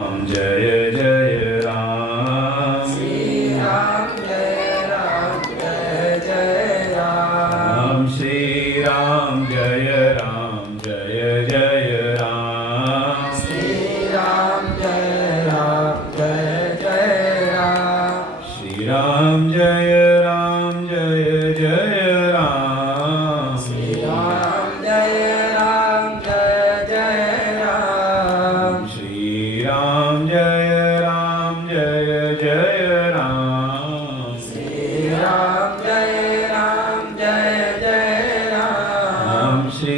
जय जय राम। श्री राम जय राम जय जय राम। श्री राम जय राम जय जय राम। श्री राम जय राम जय जय राम। श्री राम जय राम जय जय राम। श्री राम जय राम जय जय राम। श्री राम जय राम जय जय राम। श्री राम जय राम जय जय राम। श्री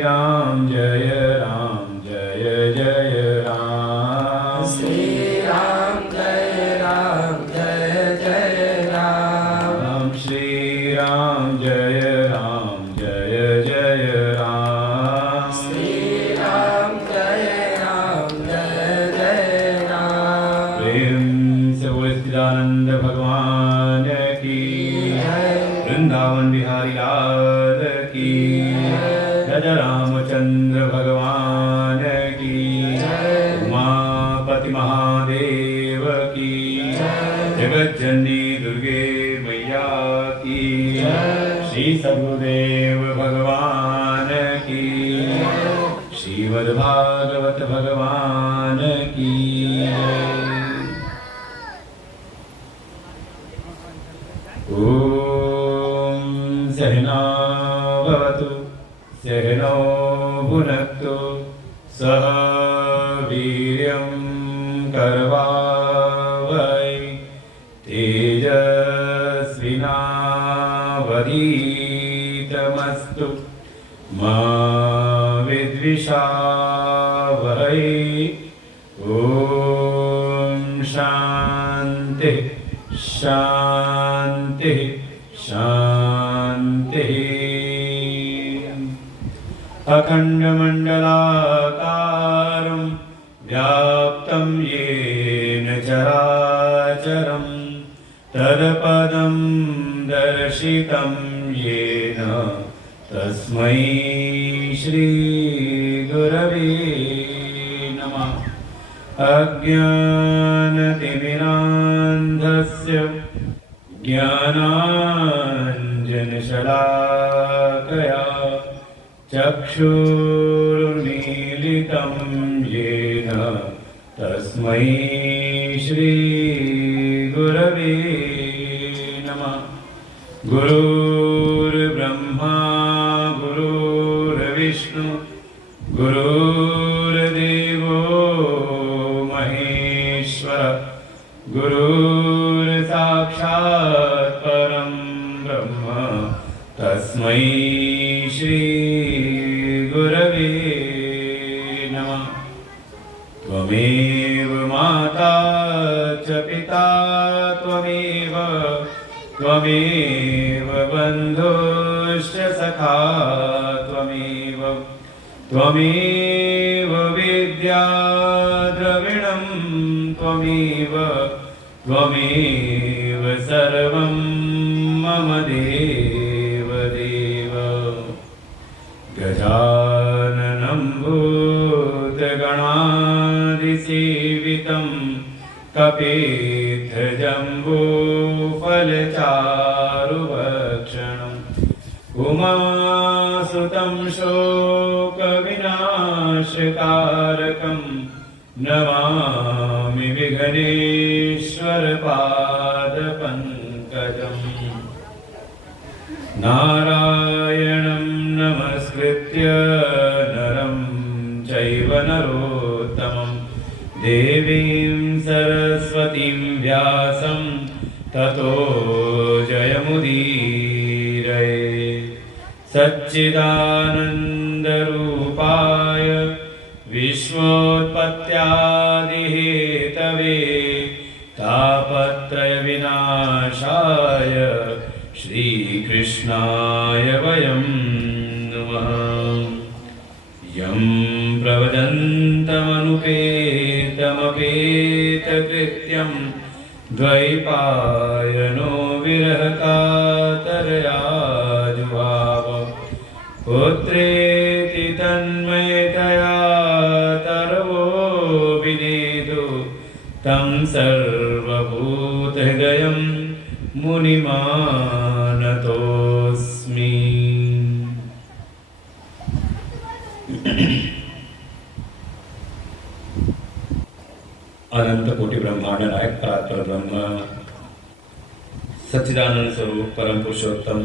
राम जय राम जय जय राम। श्री राम जय राम जय जय राम। श्री राम जय राम जय जय राम। श्री राम जय राम जय जय राम। प्रेम से बोले सच्चिदानंद भगवान की, वृंदावन बिहारी लाल की, राजा रामचंद्र भगवान की, उमापति महादेव की, जगत जननी दुर्गे मैया की, श्री सद्गुरुदेव भगवान की, श्रीमद् भागवत भगवान की। ॐ सहना भवतु सहनौ भुनक्तु सह वीर्यं करवावहै तेजस्विनावधीतमस्तु मा विद्विषावहै। ॐ शान्ति शान्ति शान्तिः। अखण्डमण्डलाकारं व्याप्तं येन चराचरं तत्पदं दर्शितं येन तस्मै श्रीगुरवे नमः। अज्ञानतिमिरान्धस्य ज्ञानाञ्जनशलाकया चक्षुरुन्मीलितं येन तस्मै श्रीगुरवे नमः। गुरुर्ब्रह्मा गुरुर्विष्णु गुरुर्देवो महेश्वर गुरुर्साक्षात् परं ब्रह्म तस्मै श्रीगुरवे नमः। त्वमेव माता च पिता त्वमेव बन्धुश्च सखा त्वमेव विद्या द्रविणं त्वमेव सर्वं मम देवदेव। गजाननं भूतगणादिसेवितं कपित्थजम्बूफलचारुभक्षणम् उमासुतं शोकविनाशकारकं नमामि विघ्नेश्वरपादपङ्कजम्। नारायणं नमस्कृत्य नरं चैव नरोत्तमं देवीं सरस्वतीं व्यासं ततो जयमुदीरये। सच्चिदानन्दरूपाय विश्वोत्पत्त्यादिहेतवे तापत्रयविनाशाय श्रीकृष्णाय वयं नमः। यं प्रवदन्तमनुपेतमपेतकृत्यं द्वैपायनो विरहकातरया जुहाव पुत्रेति तन्मयतया तरवो विनेदु तं सर्वभूतहृदयं मुनिमानतोऽस्मि। अनंत कोटि ब्रह्मांड नायक परात्पर ब्रह्म सच्चिदानंद स्वरूप परम पुरुषोत्तम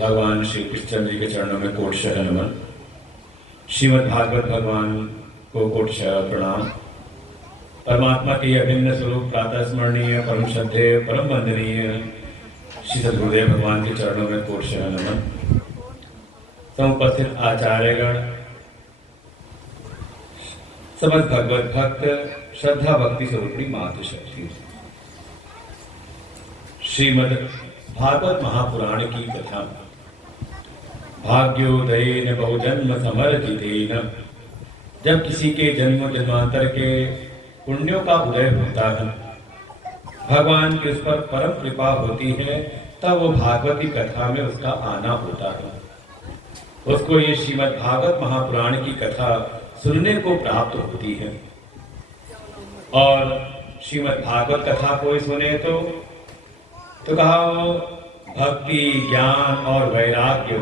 भगवान श्री कृष्ण जी के चरणों में कोटशः नमन। श्रीमद् भागवत भगवान को कोटशः प्रणाम। परमात्मा के अभिन्न स्वरूप प्रातः स्मरणीय परम श्रद्धेय परम वंदनीय श्री सद्गुरुदेव भगवान के चरणों में कोटशः नमन। समुपस्थित आचार्यगण, समस्त भगवत भक्त, श्रद्धा भक्ति स्वरूपी मातृशक्ति, श्रीमद् भागवत महापुराण की कथा। भाग्योदयेन बहुजन्म समर्जितेन, जब किसी के जन्म जन्मांतर के पुण्यों का उदय होता है, भगवान की उस पर परम कृपा होती है, तब वो भागवती कथा में उसका आना होता है। उसको ये श्रीमद् भागवत महापुराण की कथा सुनने को प्राप्त होती है। और श्रीमद् भागवत कथा कोई सुने तो कहा वो भक्ति, ज्ञान और वैराग्य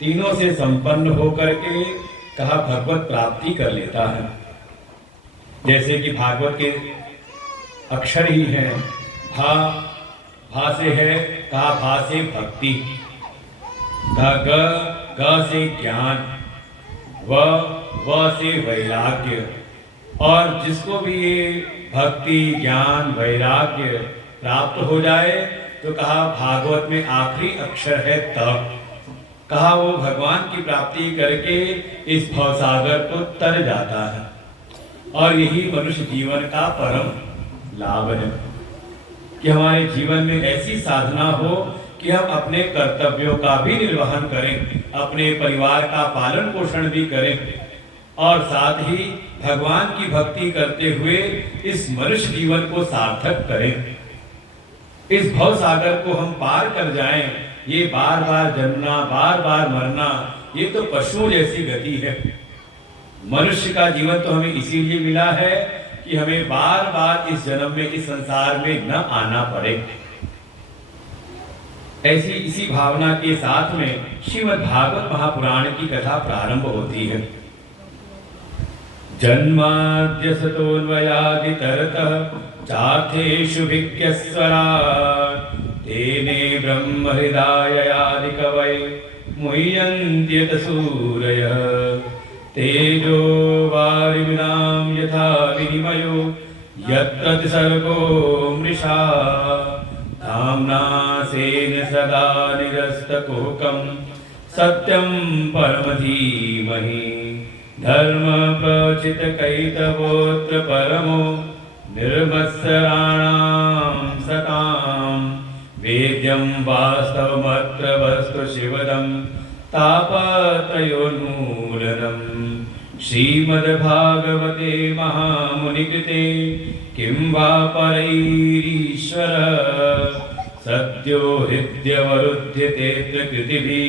तीनों से संपन्न होकर के कहा भगवत प्राप्ति कर लेता है। जैसे कि भागवत के अक्षर ही हैं, भा से है, कहा भा से भक्ति, ग से ज्ञान, व से वैराग्य। और जिसको भी ये भक्ति, ज्ञान, वैराग्य प्राप्त हो जाए तो कहा भागवत में आखिरी अक्षर है त, कहा वो भगवान की प्राप्ति करके इस भवसागर को तर जाता है। और यही मनुष्य जीवन का परम लाभ है कि हमारे जीवन में ऐसी साधना हो कि हम अपने कर्तव्यों का भी निर्वहन करें, अपने परिवार का पालन पोषण भी करें और साथ ही भगवान की भक्ति करते हुए इस मनुष्य जीवन को सार्थक करें। इस भव सागर को हम पार कर जाएं। ये बार बार जन्मना, बार बार मरना, ये तो पशुओं जैसी गति है। मनुष्य का जीवन तो हमें इसीलिए मिला है कि हमें बार बार इस जन्म में, इस संसार में न आना पड़े। ऐसी इसी भावना के साथ में श्रीमद् भागवत महापुराण की कथा प्रारंभ होती है। जन्माद्यसतोऽन्वयादितरतः चार्थेषु भिक्यस्वराट् तेने ब्रह्महृदाययादिकवये मुह्यन्त्यत सूरयः तेजो वारिणां यथा विनिमयो यत्र सर्गो मृषा धाम्ना स्वेन सदा निरस्तकुहकं सत्यं परमधीमहि धर्म प्रचितकैतवोऽत्र परमो निर्मत्सराणां सतां वेद्यं वास्तवमत्र वस्तु शिवदं तापत्रयोन्मूलनम् श्रीमद्भागवते महामुनिकृते किं वा परैरीश्वर सद्यो हृद्यवरुध्यतेऽत्र कृतिभिः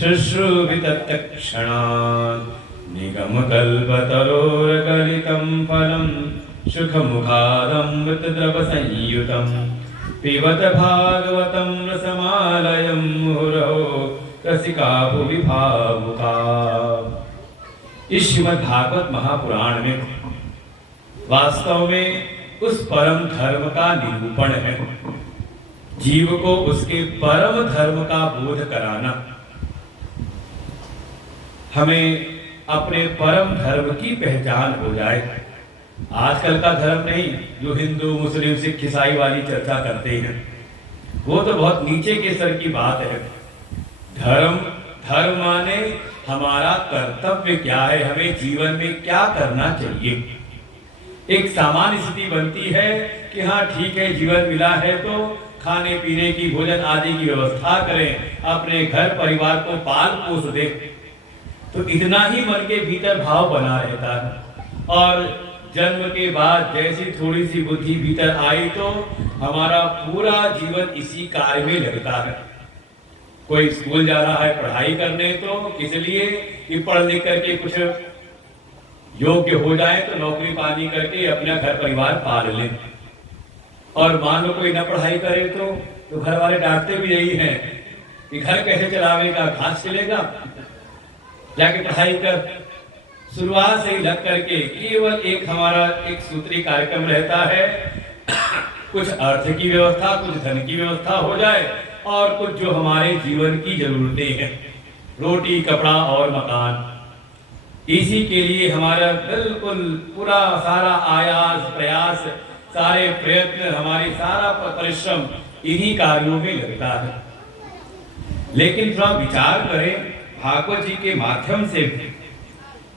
शुश्रूषितत्तक्षणात् निगमकल्पतरोर्गलितं फलं सुखमुखादमृतद्रवसंयुतं पिबत भागवतं रसमालयं मुहुरहो रसिका भुवि भावुका। इस श्रीमद् भागवत महापुराण में वास्तव में उस परम धर्म का निरूपण है। जीव को उसके परम धर्म का बोध कराना, हमें अपने परम धर्म की पहचान हो जाए। आजकल का धर्म नहीं जो हिंदू, मुस्लिम, सिख, ईसाई वाली चर्चा करते हैं, वो तो बहुत नीचे के स्तर की बात है। धर्म माने हमारा कर्तव्य क्या है, हमें जीवन में क्या करना चाहिए। एक सामान्य स्थिति बनती है कि हाँ ठीक है, जीवन मिला है तो खाने पीने की, भोजन आदि की व्यवस्था करें, अपने घर परिवार को पाल पोस दें, तो इतना ही मन के भीतर भाव बना रहता है। और जन्म के बाद जैसी थोड़ी सी बुद्धि भीतर आई तो हमारा पूरा जीवन इसी कार्य में लगता है। कोई स्कूल जा रहा है पढ़ाई करने तो किस लिए कि पढ़ लिख करके कुछ योग्य हो जाए तो नौकरी पानी करके अपना घर परिवार पाल लें। और मान लो कोई न पढ़ाई करे तो घर वाले डांटते भी यही हैं कि घर कैसे चलावेगा, घास चलेगा, जाके पढ़ाई कर। शुरुआत से ही लग करके केवल एक हमारा एक सूत्री कार्यक्रम रहता है, कुछ अर्थ की व्यवस्था, कुछ धन की व्यवस्था हो जाए और कुछ जो हमारे जीवन की जरूरतें हैं, रोटी कपड़ा और मकान, इसी के लिए हमारा बिल्कुल पूरा सारा आयास प्रयास, सारे प्रयत्न, हमारी सारा परिश्रम इन्हीं कार्यों में लगता है। लेकिन थोड़ा विचार करें भागवत जी के माध्यम से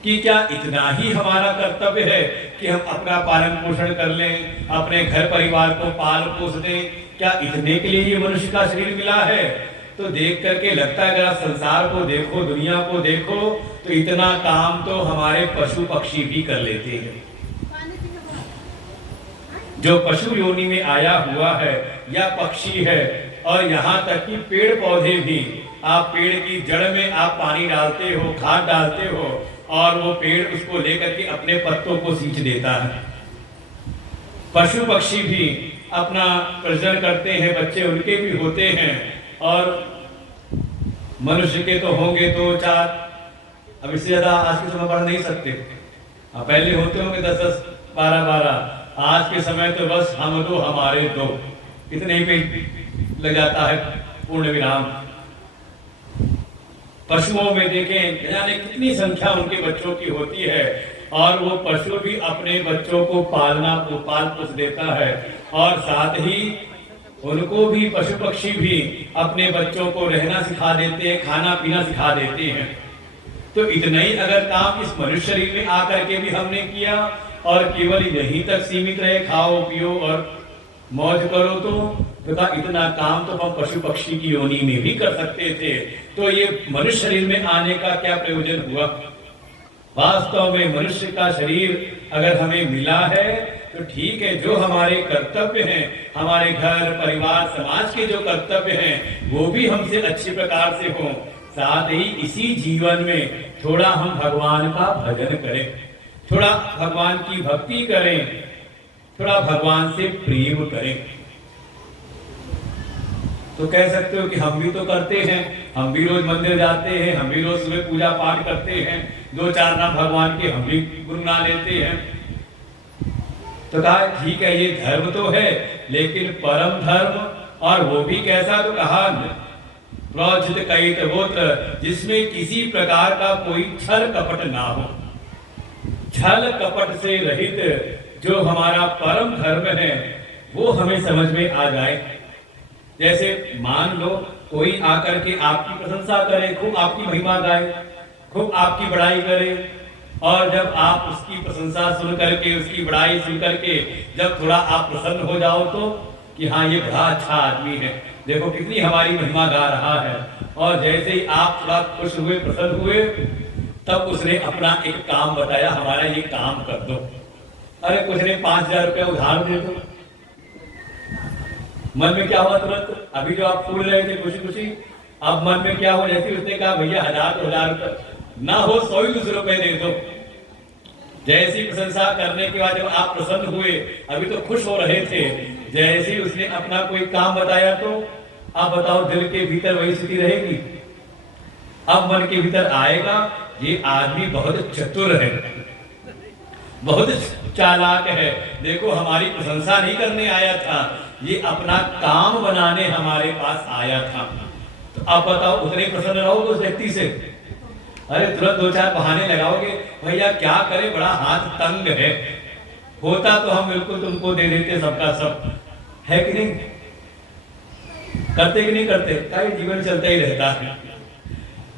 कि क्या इतना ही हमारा कर्तव्य है कि हम अपना पालन पोषण कर लें, अपने घर परिवार को पाल पोष दें? क्या इतने के लिए ये मनुष्य का शरीर मिला है? तो देख करके लगता है अगर आप संसार को देखो, दुनिया को देखो, तो इतना काम तो हमारे पशु पक्षी भी कर लेते हैं। जो पशु योनि में आया हुआ है या पक्षी है, और यहाँ तक कि पेड़ पौधे भी, आप पेड़ की जड़ में आप पानी डालते हो, खाद डालते हो, और वो पेड़ उसको लेकर के अपने पत्तों को सींच देता है। पशु पक्षी भी अपना प्रजनन करते हैं, बच्चे उनके भी होते हैं, और मनुष्य के तो होंगे 2-4, अब इससे ज्यादा आज के समय बढ़ नहीं सकते। पहले होते होंगे 10-10, 12-12, आज के समय तो बस हम 2 हमारे 2, इतने ही पे लग जाता है पूर्ण विराम। पशुओं में देखें जाने कितनी संख्या उनके बच्चों की होती है, और वो पशु भी अपने बच्चों को पाल पोष देता है, और साथ ही उनको भी पशु पक्षी भी अपने बच्चों को रहना सिखा देते हैं, खाना पीना सिखा देते हैं। तो इतना ही अगर काम इस मनुष्य शरीर में आकर के भी हमने किया और केवल यहीं तक सीमित रहे, खाओ पियो और मौज करो, तो इतना काम तो हम पशु पक्षी की योनि में भी कर सकते थे। तो ये मनुष्य शरीर में आने का क्या प्रयोजन हुआ? वास्तव में मनुष्य का शरीर अगर हमें मिला है तो ठीक है, जो हमारे कर्तव्य हैं, हमारे घर परिवार समाज के जो कर्तव्य हैं, वो भी हमसे अच्छी प्रकार से हों। साथ ही इसी जीवन में थोड़ा हम भगवान का भजन करें, थोड़ा भगवान की भक्ति करें, थोड़ा भगवान से प्रेम करें। तो कह सकते हो कि हम भी तो करते हैं, हम भी रोज मंदिर जाते हैं, हम भी रोज सुबह पूजा पाठ करते हैं, 2-4 नाम भगवान के हम भी गुनगुना लेते हैं। तो कहा ठीक है, ये धर्म तो है, लेकिन परम धर्म, और वो भी कैसा? तो कहा प्रोजित कैतवोत्र, जिसमें किसी प्रकार का कोई छल कपट ना हो। छल कपट से रहित जो हमारा परम धर्म है वो हमें समझ में आ जाए। जैसे मान लो कोई आकर के आपकी प्रशंसा करे, खूब आपकी महिमा गाए, खूब आपकी बड़ाई करे, और जब आप उसकी प्रशंसा सुन करके, उसकी बड़ाई सुन करके जब थोड़ा आप प्रसन्न हो जाओ तो कि हाँ ये बड़ा अच्छा आदमी है, देखो कितनी हमारी महिमा गा रहा है, और जैसे ही आप थोड़ा खुश हुए, प्रसन्न हुए, तब उसने अपना एक काम बताया, हमारा ये काम कर दो। अरे कुछ नहीं, 5000 रुपया उधार दे दो। मन में क्या हुआ तुरंत? अभी जो आप फूल रहे थे खुशी खुशी, अब मन में क्या हो? जैसे उसने कहा भैया 1000 रुपये ना हो, 100 रुपए दे दो। जैसी प्रशंसा करने के बाद जब आप प्रसन्न हुए, अभी तो खुश हो रहे थे, जैसे ही उसने अपना कोई काम बताया तो आप बताओ दिल के भीतर वही स्थिति रहेगी? अब मन के भीतर आएगा ये आदमी बहुत चतुर है, बहुत चालाक है, देखो हमारी प्रशंसा नहीं करने आया था, ये अपना काम बनाने हमारे पास आया था। तो अब बताओ उतने प्रसन्न रहोगे उस व्यक्ति से? अरे तुरंत 2-4 बहाने लगाओगे, भैया क्या करे, बड़ा हाथ तंग है, होता तो हम बिल्कुल तुमको दे देते सबका सब, है कि नहीं? करते कि नहीं करते? कई जीवन चलता ही रहता है।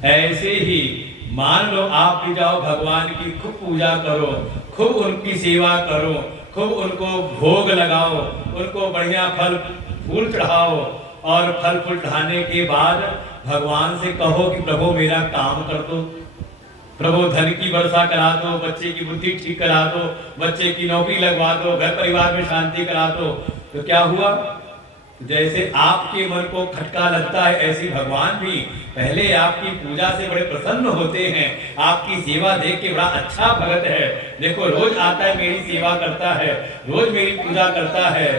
ऐसे ही मान लो आप भी जाओ भगवान की खूब पूजा करो, खूब उनकी सेवा करो, खूब उनको भोग लगाओ, उनको बढ़िया फल फूल चढ़ाओ, और फल फूल चढ़ाने के बाद भगवान से कहो कि प्रभु मेरा काम कर दो, प्रभु धन की वर्षा करा दो, बच्चे की बुद्धि ठीक करा दो, बच्चे की नौकरी लगवा दो, घर परिवार में शांति करा दो। तो क्या हुआ? जैसे आपके मन को खटका लगता है, ऐसे भगवान भी पहले आपकी पूजा से बड़े प्रसन्न होते हैं। आपकी सेवा देख के बड़ा अच्छा भगत है, देखो रोज आता है, मेरी सेवा करता है, रोज मेरी पूजा करता है।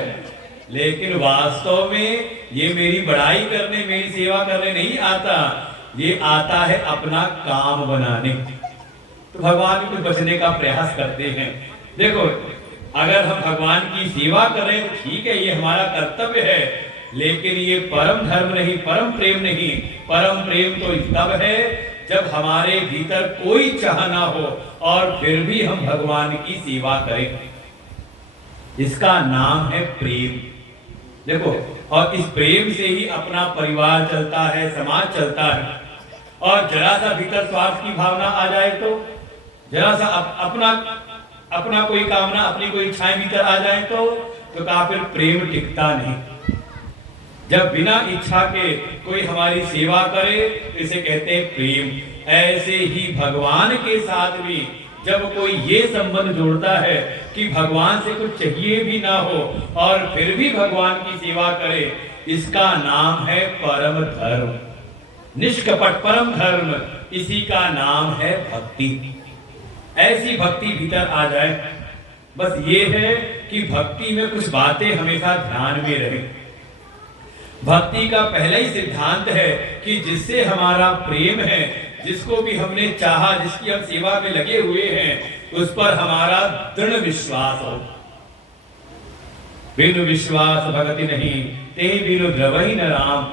लेकिन वास्तव में ये मेरी बड़ाई करने, मेरी सेवा करने नहीं आता, ये आता है अपना काम बनाने। तो भगवान भी कुछ बचने का प्रयास करते हैं। देखो, अगर हम भगवान की सेवा कर रहे हैं तो ठीक है, ये हमारा कर्तव्य है, लेकिन ये परम धर्म नहीं, परम प्रेम नहीं। परम प्रेम तो तब है जब हमारे भीतर कोई चाह ना हो और फिर भी हम भगवान की सेवा करें। इसका नाम है प्रेम। देखो, और इस प्रेम से ही अपना परिवार चलता है, समाज चलता है। और जरा सा भीतर स्वार्थ की भावना आ जाए तो, जरा सा अपना कोई कामना, अपनी कोई इच्छाएं भीतर आ जाए तो कहा फिर प्रेम टिकता नहीं। जब बिना इच्छा के कोई हमारी सेवा करे इसे कहते हैं प्रेम। ऐसे ही भगवान के साथ भी जब कोई ये संबंध जोड़ता है कि भगवान से कुछ चाहिए भी ना हो और फिर भी भगवान की सेवा करे, इसका नाम है परम धर्म, निष्कपट परम धर्म। इसी का नाम है भक्ति। ऐसी भक्ति भीतर आ जाए, बस ये है कि भक्ति में कुछ बातें हमेशा ध्यान में रहे। भक्ति का पहला ही सिद्धांत है कि जिससे हमारा प्रेम है, जिसको भी हमने चाहा, जिसकी हम सेवा में लगे हुए हैं, उस पर हमारा दृढ़ विश्वास हो। बिनु विश्वास भक्ति नहीं, ते बिनु द्रवहि न राम।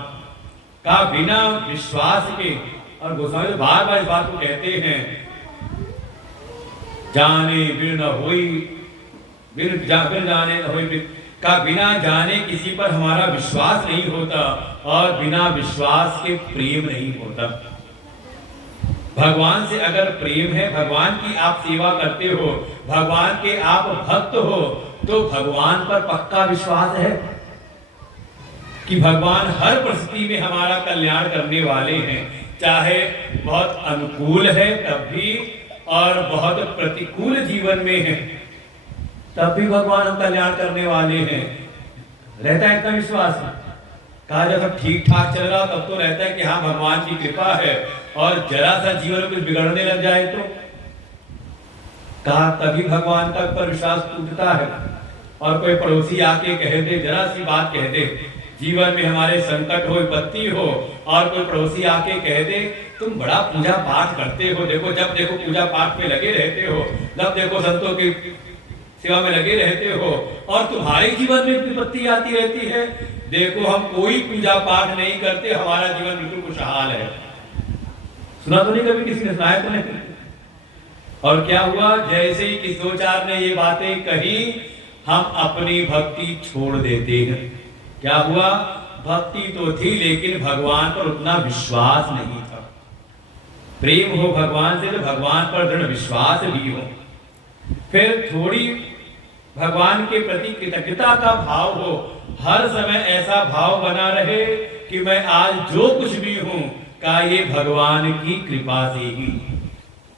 का बिना विश्वास के, और गोस्वामी तो बार बार इस बात को कहते हैं, जाने बिन न होई, बिन जाने न होई, का बिना जाने किसी पर हमारा विश्वास नहीं होता और बिना विश्वास के प्रेम नहीं होता। भगवान से अगर प्रेम है, भगवान की आप सेवा करते हो, भगवान के आप भक्त हो, तो भगवान पर पक्का विश्वास है कि भगवान हर परिस्थिति में हमारा कल्याण करने वाले हैं। चाहे बहुत अनुकूल है तब भी, और बहुत प्रतिकूल जीवन में है तब भी भगवान हम कल्याण करने वाले हैं। रहता है इतना विश्वास। कहा जब सब ठीक ठाक चल रहा तब तो रहता है कि हाँ भगवान की कृपा है, और जरा सा जीवन में कुछ बिगड़ने लग जाए तो कहा तभी भगवान का पर विश्वास टूटता है। और कोई पड़ोसी आके कह दे, जरा सी बात कह दे, जीवन में हमारे संकट हो, विपत्ति हो, और कोई पड़ोसी आके कह दे तुम बड़ा पूजा पाठ करते हो, देखो जब देखो पूजा पाठ में लगे रहते हो, जब देखो संतों की सेवा में लगे रहते हो, और तुम्हारे जीवन में विपत्ति आती रहती है। देखो हम कोई पूजा पाठ नहीं करते, हमारा जीवन बिल्कुल खुशहाल है। सुना तो नहीं कभी किसी ने, सुनाया तो नहीं। और क्या हुआ, जैसे ही किसी दो चार ने ये बातें कही, हम अपनी भक्ति छोड़ देते हैं। क्या हुआ, भक्ति तो थी लेकिन भगवान पर उतना विश्वास नहीं था। प्रेम हो भगवान से तो भगवान पर दृढ़ विश्वास भी हो, फिर थोड़ी भगवान के प्रति कृतज्ञता का भाव हो, हर समय ऐसा भाव बना रहे कि मैं आज जो कुछ भी हूं का ये भगवान की कृपा से ही।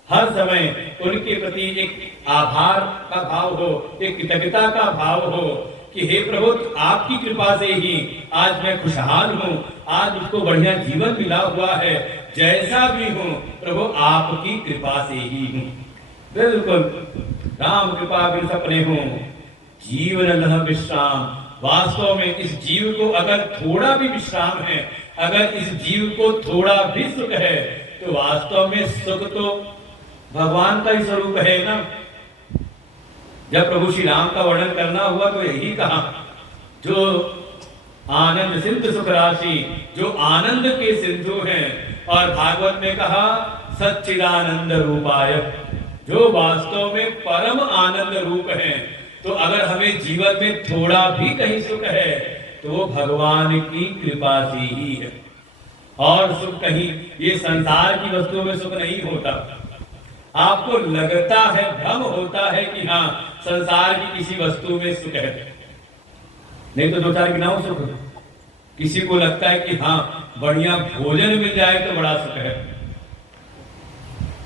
हर समय उनके प्रति एक आभार का भाव हो, एक कृतज्ञता का भाव हो कि हे प्रभु आपकी कृपा से ही आज मैं खुशहाल हूँ, आज मुझको बढ़िया जीवन मिला हुआ है, जैसा भी हूँ प्रभु आपकी कृपा से ही हूँ। बिल्कुल राम कृपा बिन सपने हूँ, जीवन लह विश्राम। वास्तव में इस जीव को अगर थोड़ा भी विश्राम है, अगर इस जीव को थोड़ा भी सुख है, तो वास्तव में सुख तो भगवान का ही स्वरूप है ना। जब प्रभु श्री राम का वर्णन करना हुआ तो यही कहा, जो आनंद सिंधु सुख राशि, जो आनंद के सिंधु हैं, और भागवत में कहा सच्चिदानंद रूपाय, जो वास्तव में परम आनंद रूप हैं। तो अगर हमें जीवन में थोड़ा भी कहीं सुख है तो वो भगवान की कृपा से ही है, और सुख कहीं ये संसार की वस्तुओं में सुख नहीं होता। आपको लगता है, भ्रम होता है कि हाँ संसार की किसी वस्तु में सुख है, नहीं तो दो चार गिनाओ सुख। किसी को लगता है कि हाँ बढ़िया भोजन मिल जाए तो बड़ा सुख है।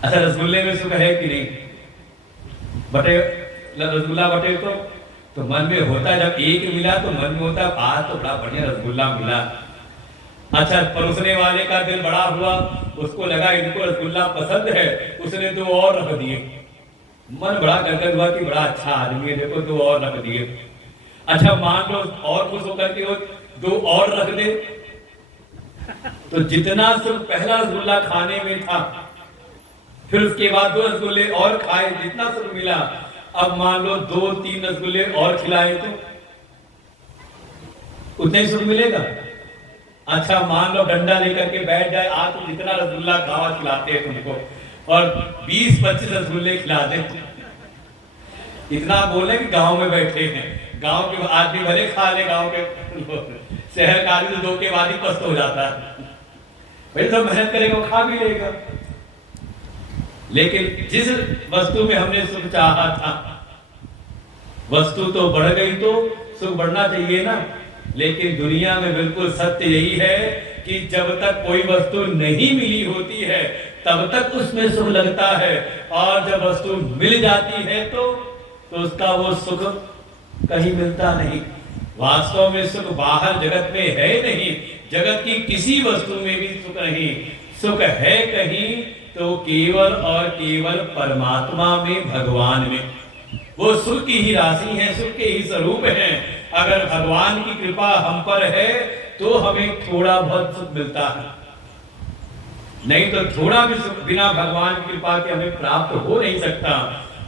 अच्छा रसगुल्ले में सुख है कि नहीं? बटे रसगुल्ला बटे तो तो मन में होता, जब एक मिला तो मन में होता आज तो बड़ा बढ़िया रसगुल्ला मिला। अच्छा, परोसने वाले का दिल बड़ा हुआ, उसको लगा इनको रसगुल्ला पसंद है, उसने 2 और रख दिए। मन बड़ा गदगद हुआ कि बड़ा अच्छा आदमी है, देखो 2 और रख दिए। अच्छा, मान लो और खुश होकर के वो 2 और रख दे, तो जितना सुख पहला रसगुल्ला खाने में था, फिर उसके बाद 2 रसगुल्ले और खाए, जितना सुख मिला, अब मान लो 2-3 रसगुल्ले और खिलाए तो उतना ही सुख मिलेगा। अच्छा, मान लो डंडा लेकर के बैठ जाए, आज तो जितना रसगुल्ला खावा खिलाते हैं तुमको, और 20-25 रसगुल्ले खिला दे। इतना बोले कि गांव में बैठे हैं, गांव के आदमी भले खा ले, गांव के शहर का आदमी तो 2 के बाद ही पस्त हो जाता है। भाई तो मेहनत करेगा वो खा भी लेगा। लेकिन जिस वस्तु में हमने सुख चाहा था, वस्तु तो बढ़ गई तो सुख बढ़ना चाहिए ना। लेकिन दुनिया में बिल्कुल सत्य यही है कि जब तक कोई वस्तु नहीं मिली होती है तब तक उसमें सुख लगता है, और जब वस्तु मिल जाती है तो उसका वो सुख कहीं मिलता नहीं। वास्तव में सुख बाहर जगत में है नहीं, जगत की किसी वस्तु में भी सुख नहीं। सुख है कहीं तो केवल और केवल परमात्मा में, भगवान में। वो सुख की ही राशि है, सुख के ही स्वरूप हैं। अगर भगवान की कृपा हम पर है तो हमें थोड़ा बहुत सुख मिलता है, नहीं तो थोड़ा भी सुख बिना भगवान की कृपा के हमें प्राप्त हो नहीं सकता।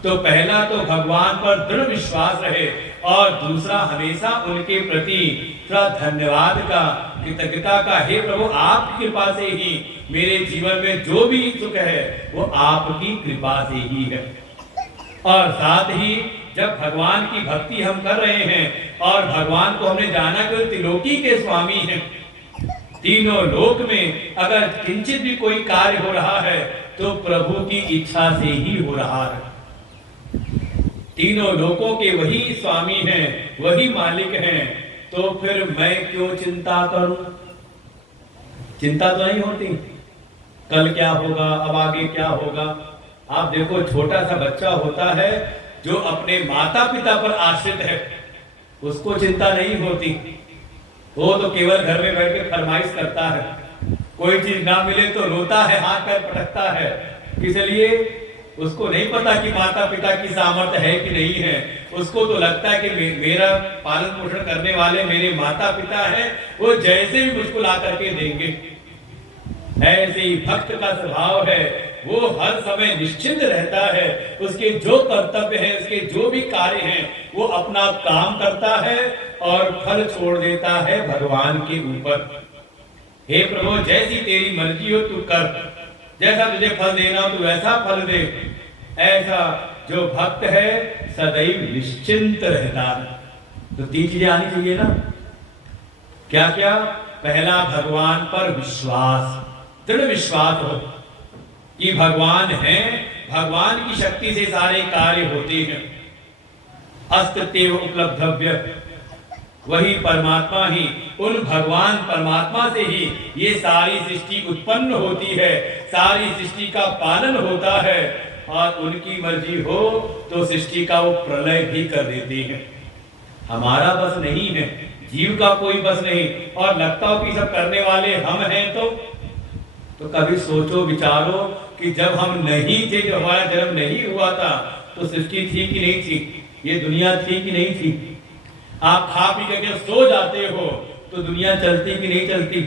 तो पहला तो भगवान पर दृढ़ विश्वास रहे, और दूसरा हमेशा उनके प्रति थोड़ा धन्यवाद का, कृतज्ञता का, हे प्रभु आपकी कृपा से ही मेरे जीवन में जो भी सुख है वो आपकी कृपा से ही है। और साथ ही जब भगवान की भक्ति हम कर रहे हैं और भगवान को हमने जाना कि वो त्रिलोकी के स्वामी हैं, तीनों लोक में अगर किंचित भी कोई कार्य हो रहा है तो प्रभु की इच्छा से ही हो रहा है। तीनों लोकों के वही स्वामी हैं, वही मालिक हैं, तो फिर मैं क्यों चिंता करूं? चिंता तो नहीं होती, कल क्या होगा, अब आगे क्या होगा। आप देखो, छोटा सा बच्चा होता है जो अपने माता पिता पर आश्रित है, उसको चिंता नहीं होती। वो तो केवल घर में बैठ के फरमाइश करता है, कोई चीज ना मिले तो रोता है, हाथ पैर पटकता है। इसलिए उसको नहीं पता कि माता पिता की सामर्थ्य है कि नहीं है। उसको तो लगता है कि मेरा पालन पोषण करने वाले मेरे माता पिता हैं, वो जैसे भी मुझको ला करके देंगे। ऐसे ही भक्त का स्वभाव है, वो हर समय निश्चिंत रहता है। उसके जो कर्तव्य है, उसके जो भी कार्य हैं, वो अपना काम करता है और फल छोड़ देता है भगवान के ऊपर। हे प्रभु, जैसी तेरी मर्जी हो तू कर, जैसा तुझे फल देना हो तू वैसा फल दे। ऐसा जो भक्त है सदैव निश्चिंत रहता है। तो 3 चीजें आनी चाहिए ना, क्या क्या? पहला, भगवान पर विश्वास, दृढ़ विश्वास हो कि भगवान है, भगवान की शक्ति से सारे कार्य होते हैं। अस्तेव उपलब्धव्य, वही परमात्मा ही, उन भगवान परमात्मा से ही ये सारी सृष्टि उत्पन्न होती है, सारी सृष्टि का पालन होता है, और उनकी मर्जी हो तो सृष्टि का वो प्रलय भी कर देते हैं। हमारा बस नहीं है, जीव का कोई बस नहीं, और लगता हो कि सब करने वाले हम हैं। तो कभी सोचो विचारो कि जब हम नहीं थे, जब हमारा जन्म नहीं हुआ था, तो सृष्टि थी कि नहीं थी, ये दुनिया थी कि नहीं थी। आप खा पी करके सो जाते हो तो दुनिया चलती कि नहीं चलती।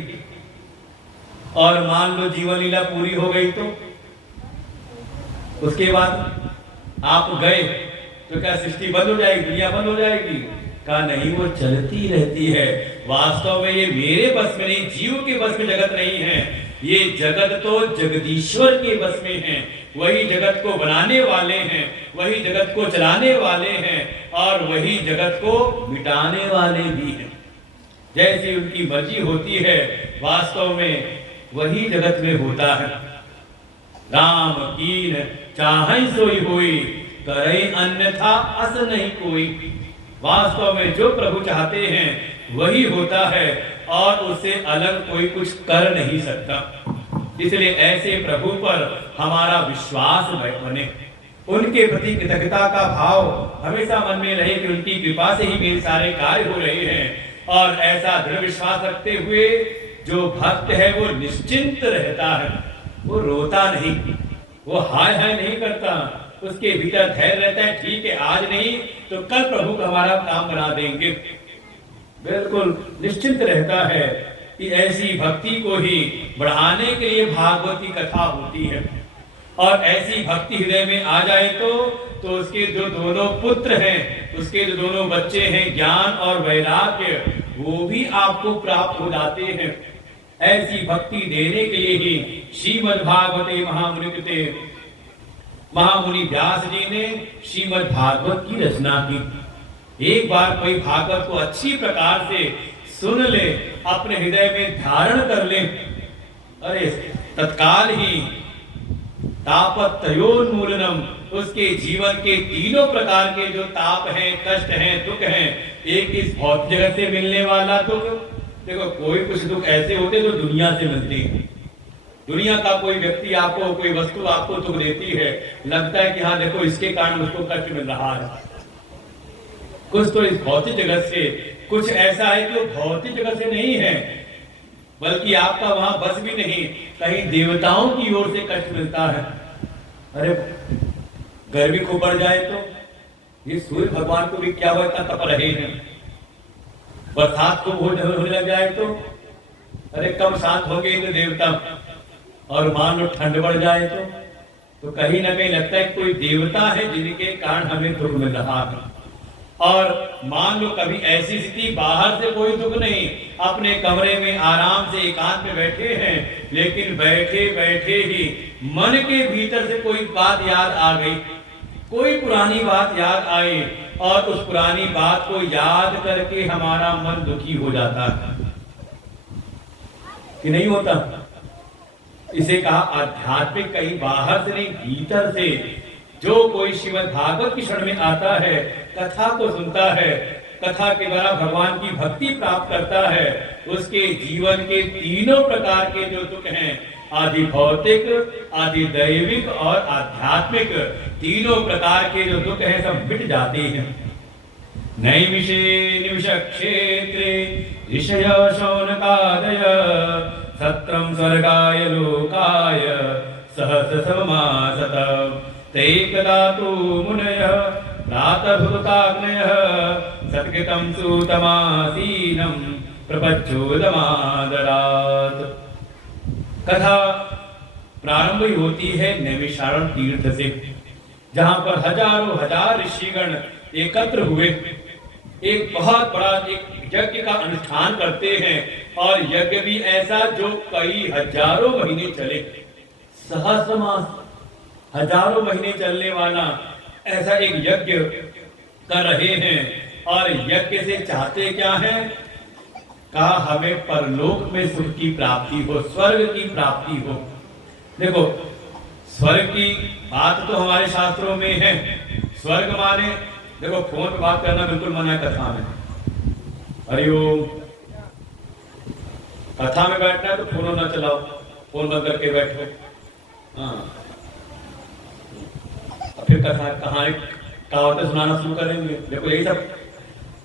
और मान लो जीवन लीला पूरी हो गई तो उसके बाद आप गए तो क्या सृष्टि बंद हो जाएगी, दुनिया बंद हो जाएगी? कहा नहीं, वो चलती रहती है। वास्तव में ये मेरे बस में नहीं, जीव के बस में जगत नहीं है, ये जगत तो जगदीश्वर के बस में है। वही जगत को बनाने वाले हैं, वही जगत को चलाने वाले हैं, और वही जगत को मिटाने वाले भी हैं। जैसी उनकी मर्जी होती है, वास्तव में वही जगत में होता है। राम कीन चाहे सोई होई, करे अन्यथा अस नहीं कोई। वास्तव में जो प्रभु चाहते हैं वही होता है, और उससे अलग कोई कुछ कर नहीं सकता। इसलिए ऐसे प्रभु पर हमारा विश्वास बने। उनके प्रति कृतज्ञता का भाव हमेशा मन में रहे कि उनकी कृपा से ही मेरे सारे कार्य हो रहे हैं। और ऐसा दृढ़ विश्वास रखते हुए जो भक्त है वो निश्चिंत रहता है, वो रोता नहीं, वो हाय हाय नहीं करता, उसके भीतर धैर्य रहता है, ठीक है आज नहीं तो कल प्रभु का हमारा काम बना देंगे। बिल्कुल निश्चिंत रहता है कि ऐसी भक्ति को ही बढ़ाने के लिए भागवती कथा होती है। और ऐसी भक्ति हृदय में आ जाए तो उसके जो दोनों पुत्र हैं, उसके जो दोनों बच्चे हैं ज्ञान और वैराग्य, वो भी आपको प्राप्त हो जाते हैं। ऐसी भक्ति देने के लिए ही श्रीमद् भागवते महामुनि व्यास जी ने श्रीमद् भागवत की रचना की। एक बार कोई भागवत को अच्छी प्रकार से सुन ले, अपने हृदय में धारण कर ले, अरे तत्काल ही तापत्रयोन्मूलनम, उसके जीवन के तीनों प्रकार के जो ताप हैं, कष्ट हैं, दुख हैं, एक इस भौतिक जगत से मिलने वाला दुख, देखो कोई कुछ दुख ऐसे होते जो दुनिया से मिलते हैं। दुनिया का कोई व्यक्ति आपको, कोई वस्तु आपको दुख देती है, लगता है कि हाँ देखो इसके कारण उसको कष्ट मिल रहा है। कुछ तो इस भौतिक जगत से, कुछ ऐसा है कि वो भौतिक जगत से नहीं है, बल्कि आपका वहां बस भी नहीं, कहीं देवताओं की ओर से कष्ट मिलता है। अरे गर्मी को बढ़ जाए तो ये सूर्य भगवान को भी क्या हुआ, इतना तप रहे हैं। बरसात को होने लग जाए तो अरे कब शांत हो गए तो देवता, और मान लो ठंड बढ़ जाए तो कहीं ना कहीं लगता है कोई देवता है जिनके कारण हमें दुख मिल रहा है। और मान लो कभी ऐसी स्थिति, बाहर से कोई दुख नहीं, अपने कमरे में आराम से एकांत में बैठे हैं, लेकिन बैठे बैठे ही मन के भीतर से कोई बात याद आ गई, कोई पुरानी बात याद आई, और उस पुरानी बात को याद करके हमारा मन दुखी हो जाता है कि नहीं होता। इसे कहा आध्यात्मिक, कहीं बाहर से नहीं भीतर से। जो कोई श्रीमद् भागवत की शरण में आता है, कथा को सुनता है, कथा के द्वारा भगवान की भक्ति प्राप्त करता है, उसके जीवन के तीनों प्रकार के जो दुख हैं, आदि भौतिक, आदि दैविक और आध्यात्मिक, तीनों प्रकार के जो दुख हैं सब मिट जाते हैं। नैमिषे निमिष क्षेत्रे ऋषय शौनकादय सत्रम स्वर्गाय लोकाय सहस समासत तैकदा तु मुनयः प्रातभूताग्नयः सत्कृतं सूतमासीनं प्रपच्चोदमादरात्। कथा प्रारंभ होती है नैमिषारण्य तीर्थ से, जहां पर हजारों हजार ऋषिगण एकत्र हुए एक बहुत बड़ा एक यज्ञ का अनुष्ठान करते हैं। और यज्ञ भी ऐसा जो कई हजारों महीने चले, सहस्रमास, हजारों महीने चलने वाला ऐसा एक यज्ञ कर रहे हैं। और यज्ञ से चाहते क्या है, कहा हमें परलोक में सुख की प्राप्ति हो, स्वर्ग की प्राप्ति हो। देखो स्वर्ग की बात तो हमारे शास्त्रों में है। स्वर्ग माने, देखो फोन पे बात करना बिल्कुल मना है कथा में। हरिओम, कथा में बैठना है तो फोन ना चलाओ, फोन बंद करके बैठो। हाँ, फिर कथा कहानी कहावतें सुनाना शुरू करेंगे। देखो यही सब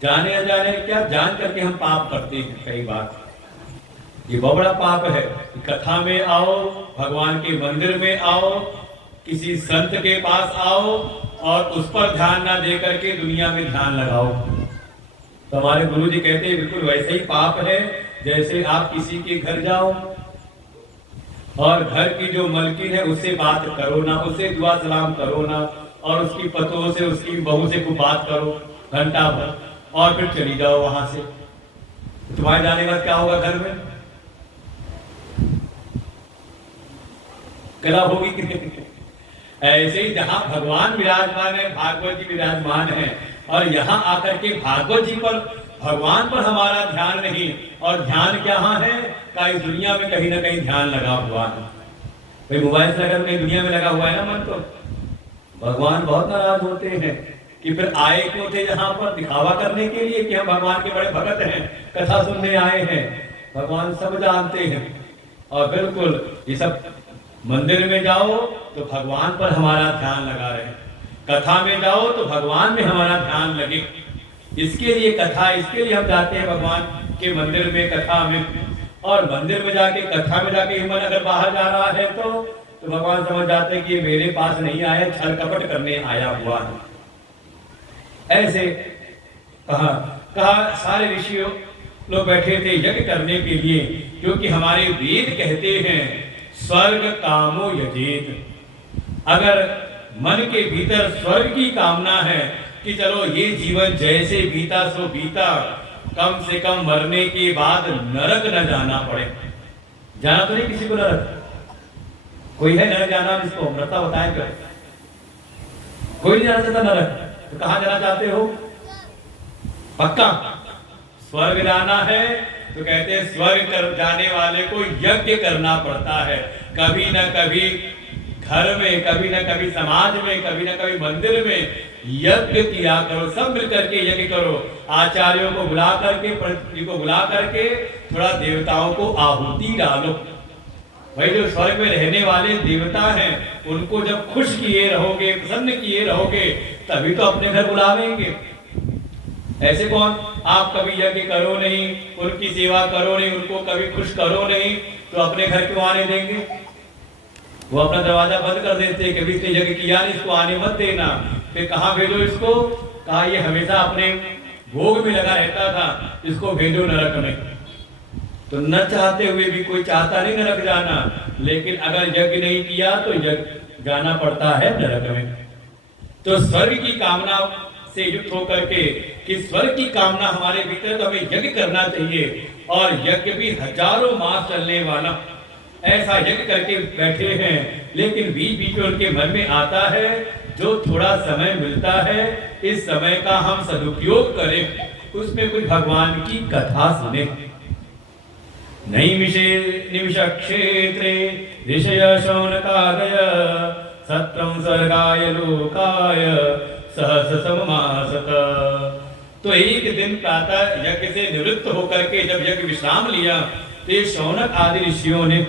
जाने अनजाने क्या जान करके हम पाप करते हैं। कई बार ये बहुत बड़ा पाप है। कथा में आओ, भगवान के मंदिर में आओ, किसी संत के पास आओ और उस पर ध्यान ना दे करके दुनिया में ध्यान लगाओ। तो हमारे गुरु जी कहते हैं बिल्कुल वैसे ही पाप है जैसे आप किसी के घर जाओ और घर की जो मलकिन है उससे बात करो ना, उससे दुआ सलाम करो ना, और उसकी पतों से, उसकी बहू से खूब बात करो घंटा भर, और फिर चली जाओ वहां से। तुम्हारे जाने के बाद क्या होगा घर में? कला होगी कि नहीं? ऐसे ही जहां भगवान विराजमान है, भागवत जी विराजमान है, और यहाँ आकर के भागवत जी पर, भगवान पर हमारा ध्यान नहीं, और ध्यान क्या है का इस दुनिया में कहीं ना कहीं ध्यान लगा हुआ है। भाई मोबाइल से अगर कहीं दुनिया में लगा हुआ है ना मन, तो भगवान बहुत नाराज होते हैं कि फिर आए क्यों थे यहाँ पर, दिखावा करने के लिए कि हम भगवान के बड़े भगत हैं, कथा सुनने आए हैं। भगवान सब जानते हैं। और बिल्कुल ये सब मंदिर में जाओ तो भगवान पर हमारा ध्यान लगा रहे। कथा में जाओ तो भगवान में हमारा ध्यान लगे। इसके लिए कथा, इसके लिए हम जाते हैं भगवान के मंदिर में, कथा में। और मंदिर में जाके, कथा में जाके मन अगर बाहर जा रहा है तो भगवान समझ जाते हैं कि ये मेरे पास नहीं आया, छल कपट करने आया हुआ है। ऐसे कहा सारे ऋषि लोग बैठे थे यज्ञ करने के लिए, क्योंकि हमारे वेद कहते हैं स्वर्ग कामो यजेत। अगर मन के भीतर स्वर्ग की कामना है कि चलो ये जीवन जैसे बीता सो बीता, कम से कम मरने के बाद नरक न जाना पड़े। जाना तो नहीं किसी को नरक? कोई है नरक जाना जिसको? अमृता बताए क्या? कोई नहीं जाना चाहता नरक। तो कहां जाना चाहते हो? पक्का स्वर्ग जाना है तो कहते हैं स्वर्ग कर जाने वाले को यज्ञ करना पड़ता है। कभी ना कभी घर में, कभी ना कभी समाज में, कभी ना कभी मंदिर में यज्ञ किया करो। सब मिलकर के यज्ञ करो। आचार्यों को बुला करके, पंडित को बुला करके थोड़ा देवताओं को आहुति डालो। भाई जो स्वर्ग में रहने वाले देवता हैं उनको जब खुश किए रहोगे, प्रसन्न किए रहोगे, तभी तो अपने घर बुलावेंगे। ऐसे कौन? आप कभी यज्ञ करो नहीं, उनकी सेवा करो नहीं, उनको कभी खुश करो नहीं, तो अपने घर क्यों आने देंगे? वो अपना दरवाजा बंद कर देते, कभी इसने यज्ञ किया नहीं, इसको आने मत देना। फिर कहाँ भेजो इसको? कहा ये हमेशा अपने भोग में लगा रहता था, इसको भेजो नरक में। तो न चाहते हुए भी कोई चाहता नहीं नरक जाना, लेकिन अगर यज्ञ नहीं किया तो यज्ञ जाना पड़ता है नरक में। तो स्वर्ग की कामना से युक्त होकर के कि स्वर्ग की कामना हमारे भीतर, तो हमें यज्ञ करना चाहिए। और यज्ञ भी हजारों मास चलने वाला, ऐसा यज्ञ करके बैठे हैं। लेकिन बीच बीच में उनके मन में आता है जो थोड़ा समय मिलता है, इस समय का हम सदुपयोग करें, उसमें कुछ भगवान की कथा सुने। नैमिषे निमिष क्षेत्रे ऋषय शौनकादय सत्रं स्वर्गाय लोकाय सहस समासत। तो एक दिन प्रातः यज्ञ से निवृत्त होकर के जब यज्ञ विश्राम लिया, तो शौनक आदि ऋषियों ने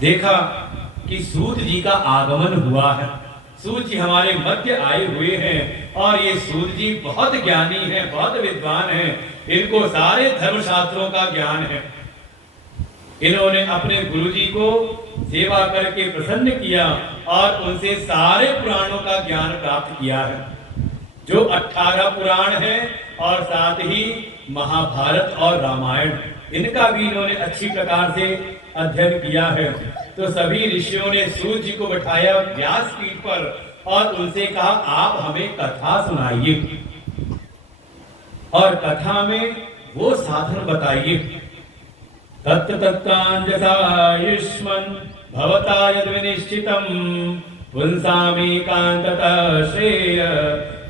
देखा कि सूत जी का आगमन हुआ है। सूत जी हमारे मध्य आए हुए हैं और ये सूत जी बहुत ज्ञानी हैं, बहुत विद्वान हैं, इनको सारे धर्मशास्त्रों का ज्ञान है। इन्होंने अपने गुरुजी को सेवा करके प्रसन्न किया और उनसे सारे पुराणों का ज्ञान प्राप्त किया है, जो 18 पुराण हैं और साथ ही महाभारत और रामायण, इनका भी इन्होंने अच्छी प्रकार से अध्ययन किया है। तो सभी ऋषियों ने सूत जी को बैठाया व्यासपीठ पर और उनसे कहा आप हमें कथा सुनाइए और कथा में वो साधन बताइए। तत्र तत्रांजसायुष्मन् भवता यद् विनिश्चितं पुंसामेकान्ततः श्रेय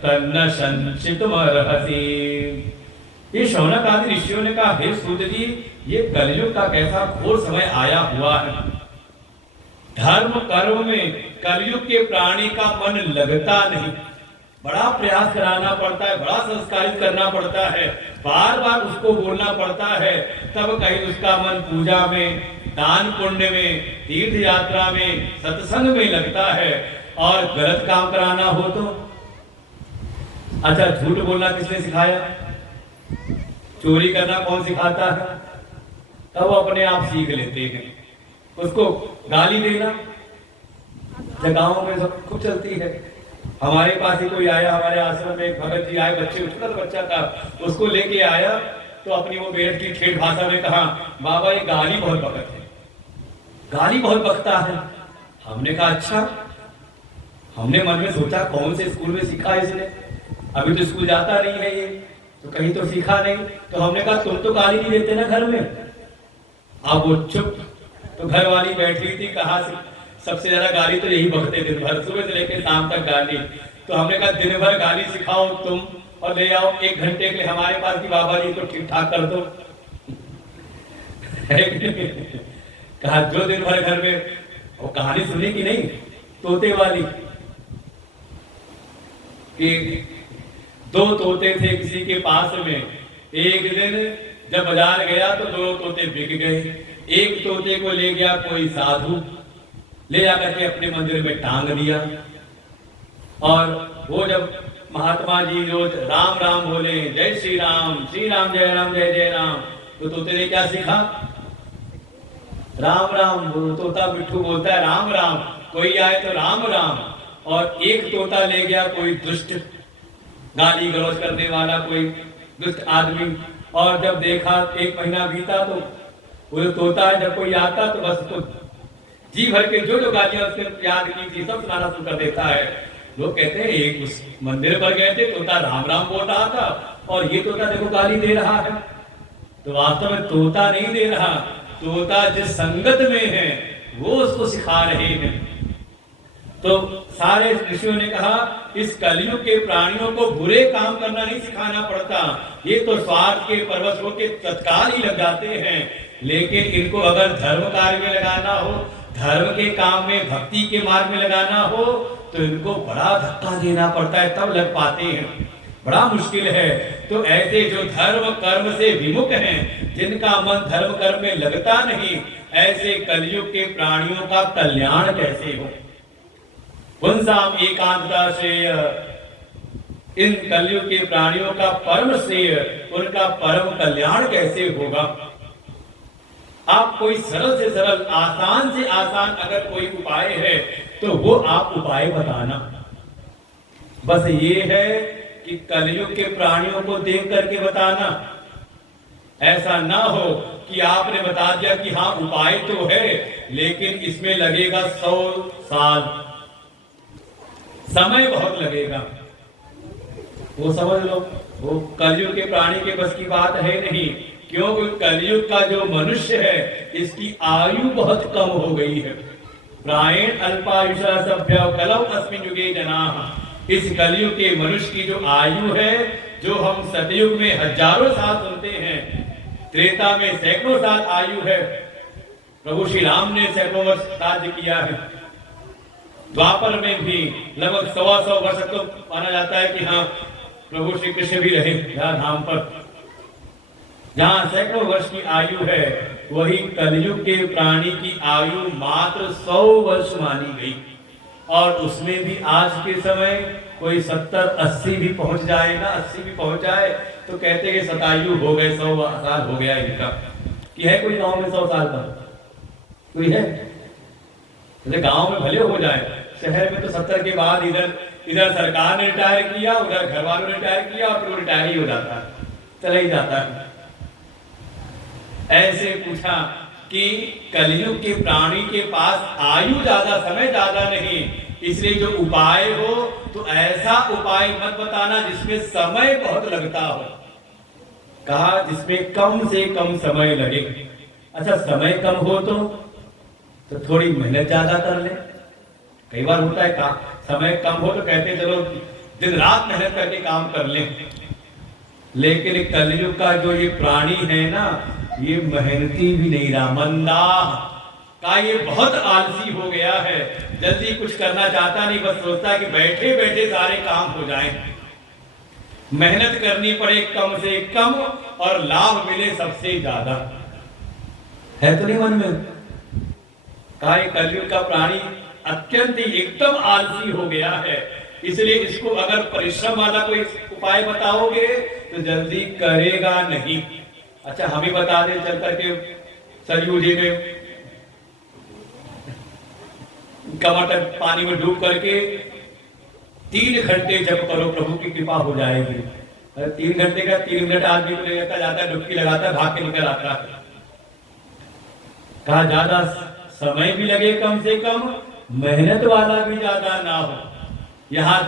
तन्न संचितुमर्हसि। ये शौनक आदि ऋषियों ने कहा हे सूत जी, ये कलयुग का कैसा घोर समय आया हुआ है। धर्म कर्म में कलयुग के प्राणी का मन लगता नहीं, बड़ा प्रयास कराना पड़ता है, बड़ा संस्कारित करना पड़ता है, बार बार उसको बोलना पड़ता है, तब कहीं उसका मन पूजा में, दान पुण्य में, तीर्थ यात्रा में, सत्संग में लगता है। और गलत काम कराना हो तो अच्छा, झूठ बोलना किसने सिखाया? चोरी करना कौन सिखाता है? तब वो अपने आप सीख लेते हैं। उसको गाली देना जगहों में सब खूब चलती है। हमारे पास ही कोई आया, हमारे आश्रम में एक भगत जी आए, बच्चे छोटा बच्चा था, उसको लेके आया तो अपनी वो बेहद की ठेठ भाषा में कहा बाबा ये गाली बहुत बकत है, गाली बहुत बकता है। हमने कहा अच्छा। हमने मन में सोचा कौन से स्कूल में सीखा इसने, अभी तो स्कूल जाता नहीं है ये, तो कहीं तो सीखा नहीं। तो हमने कहा तुम तो गाली नहीं देते ना घर में। अब वो चुप। तो घर वाली बैठी थी, कहा सबसे ज्यादा गाली तो यही बकते दिन भर, सुबह से लेकर शाम तक गाली। तो हमने कहा दिन भर गाली सिखाओ तुम और ले आओ 1 घंटे के लिए हमारे पास की बाबा जी को ठीक ठाक कर दो। कहा जो दिन भर घर में वो कहानी सुनी कि नहीं, तोते वाली, कि 2 तोते थे किसी के पास में। एक दिन जब बाजार गया तो 2 तोते बिक गए। एक तोते को ले गया कोई साधु, ले जाकर के अपने मंदिर में टांग दिया। और वो जब महात्मा जी रोज राम राम बोले, जय श्री राम जय राम जय जय राम, तो तोते ने क्या सीखा? राम राम। तोता मिट्ठू बोलता है राम राम, कोई आए तो राम राम। और एक तोता ले गया कोई दुष्ट गाली गलौज करने वाला, कोई दुष्ट आदमी, और जब देखा 1 महीना बीता तो वो जो तोता है जब कोई आता तो बस तो जी भर के जो गालियां उसने याद की थी सब सुनाना शुरू कर देता है। लोग कहते हैं एक उस मंदिर पर गए थे, तोता राम राम बोल रहा था और ये तोता देखो गाली दे रहा है। तो वास्तव में तोता नहीं दे रहा, तोता जिस संगत में है वो उसको सिखा रहे हैं। तो सारे ऋषियों ने कहा इस कलयुग के प्राणियों को बुरे काम करना नहीं सिखाना पड़ता, ये तो स्वार्थ के परवश होके तत्काल ही लग जाते हैं। लेकिन इनको अगर धर्म कार्य में लगाना हो, धर्म के काम में, भक्ति के मार्ग में लगाना हो, तो इनको बड़ा धक्का देना पड़ता है, तब लग पाते हैं, बड़ा मुश्किल है। तो ऐसे जो धर्म कर्म से विमुख हैं, जिनका मन धर्म कर्म में लगता नहीं, ऐसे कलयुग के प्राणियों का कल्याण कैसे हो? पुंसाम एकांतता श्रेय, इन कलयुग के प्राणियों का परम श्रेय, उनका परम कल्याण कैसे होगा? आप कोई सरल से सरल, आसान से आसान अगर कोई उपाय है तो वो आप उपाय बताना। बस ये है कि कलयुग के प्राणियों को देख करके बताना। ऐसा ना हो कि आपने बता दिया कि हाँ उपाय तो है, लेकिन इसमें लगेगा 100 साल, समय बहुत लगेगा। वो समझ लो, वो कलयुग के प्राणी के बस की बात है नहीं, क्योंकि कलयुग का जो मनुष्य है इसकी आयु बहुत कम हो गई है। प्रायण अल्पायुषा सभ्य कलौ अस्मिन् युगे जनाः। इस कलयुग के मनुष्य की जो आयु है, जो हम सतयुग में हजारों साल सुनते हैं, त्रेता में सैकड़ों साल आयु है, प्रभु श्री राम ने सैकड़ों वर्ष राज्य किया है, द्वापर में भी लगभग 100 वर्ष तो माना जाता है कि हाँ प्रभु श्री कृष्ण भी रहे यहाँ धाम पर। जहां सैकड़ों वर्ष की आयु है, वही कलयुग के प्राणी की आयु मात्र 100 वर्ष मानी गई। और उसमें भी आज के समय कोई 70-80 भी पहुंच जाएगा, 80 भी पहुंच जाए तो कहते हैं शतायु हो गए, 100 साल हो गया इनका। कि है कोई गांव में 100 साल का? कोई है? गांव में भले हो जाए, शहर में तो 70 के बाद इधर सरकार ने रिटायर किया, उधर घर वालों ने रिटायर किया और फिर वो रिटायर ही हो जाता है, चला ही जाता है। ऐसे पूछा कि कलयुग के प्राणी के पास आयु ज्यादा, समय ज्यादा नहीं, इसलिए जो उपाय हो तो ऐसा उपाय मत बताना जिसमें समय बहुत लगता हो। कहा जिसमें कम से कम समय लगे। अच्छा समय कम हो तो थोड़ी मेहनत ज्यादा कर ले। कई बार होता है का समय कम हो तो कहते चलो दिन रात मेहनत करके काम कर ले, लेकिन कलयुग का जो ये प्राणी है ना, ये मेहनती भी नहीं रहा, मंदा का ये बहुत आलसी हो गया है, जल्दी कुछ करना चाहता नहीं, बस सोचता है कि बैठे बैठे सारे काम हो जाएं। मेहनत करनी पड़े कम से कम और लाभ मिले सबसे ज्यादा। है तो नहीं मन में? कहा कलयुग का प्राणी अत्यंत ही एकदम आलसी हो गया है, इसलिए इसको अगर परिश्रम वाला कोई उपाय बताओगे तो जल्दी करेगा नहीं। अच्छा हम ही बता दें चल करके सरयू जी में कमर तक पानी में डूब करके 3 घंटे जप करो, प्रभु की कृपा हो जाएगी। 3 घंटे का 3 मिनट आदमी को लेकर जाता है, डुबकी लगाता है, भाग के निकल आता है। कहा ज्यादा समय भी लगे, कम से कम मेहनत वाला भी ज्यादा ना हो। यहाँ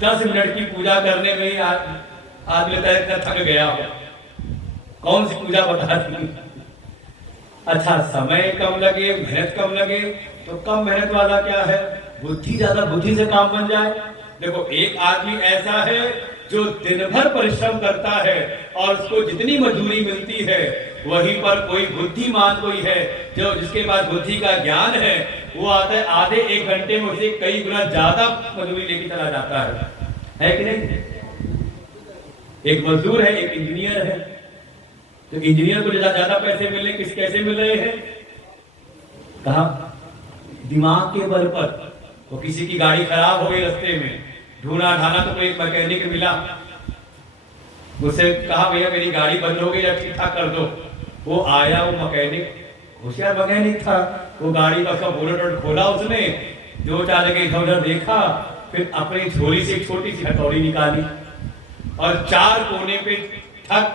10 मिनट की पूजा करने में ही आदमी थक गया हो, कौन सी पूजा बता दी। अच्छा समय कम लगे, मेहनत कम लगे, तो कम मेहनत वाला क्या है, बुद्धि ज्यादा, बुद्धि से काम बन जाए। देखो एक आदमी ऐसा है जो दिन भर परिश्रम करता है और उसको जितनी मजदूरी मिलती है, वहीं पर कोई बुद्धिमान कोई है जो जिसके पास बुद्धि का ज्ञान है, वो आता है आधे 1 घंटे में उसे कई गुना ज्यादा मजदूरी लेके चला जाता है कि नहीं? एक मजदूर है, एक इंजीनियर है, तो इंजीनियर को ज्यादा पैसे मिले, कैसे मिल रहे हैं? कहा दिमाग के बल पर। तो किसी की गाड़ी खराब हो गई रास्ते में, ढूंढा ढाला तो कोई मैकेनिक मिला, मुझसे कहा भैया मेरी गाड़ी बंद हो गई, ठीक ठाक कर दो। वो आया, वो मैकेनिक होशियार मैकेनिक था, वो गाड़ी का बोनट खोला उसने, दो चार जगह इधर उधर देखा, फिर अपनी झोली से एक छोटी सी हथौड़ी निकाली और चार कोने पे ठक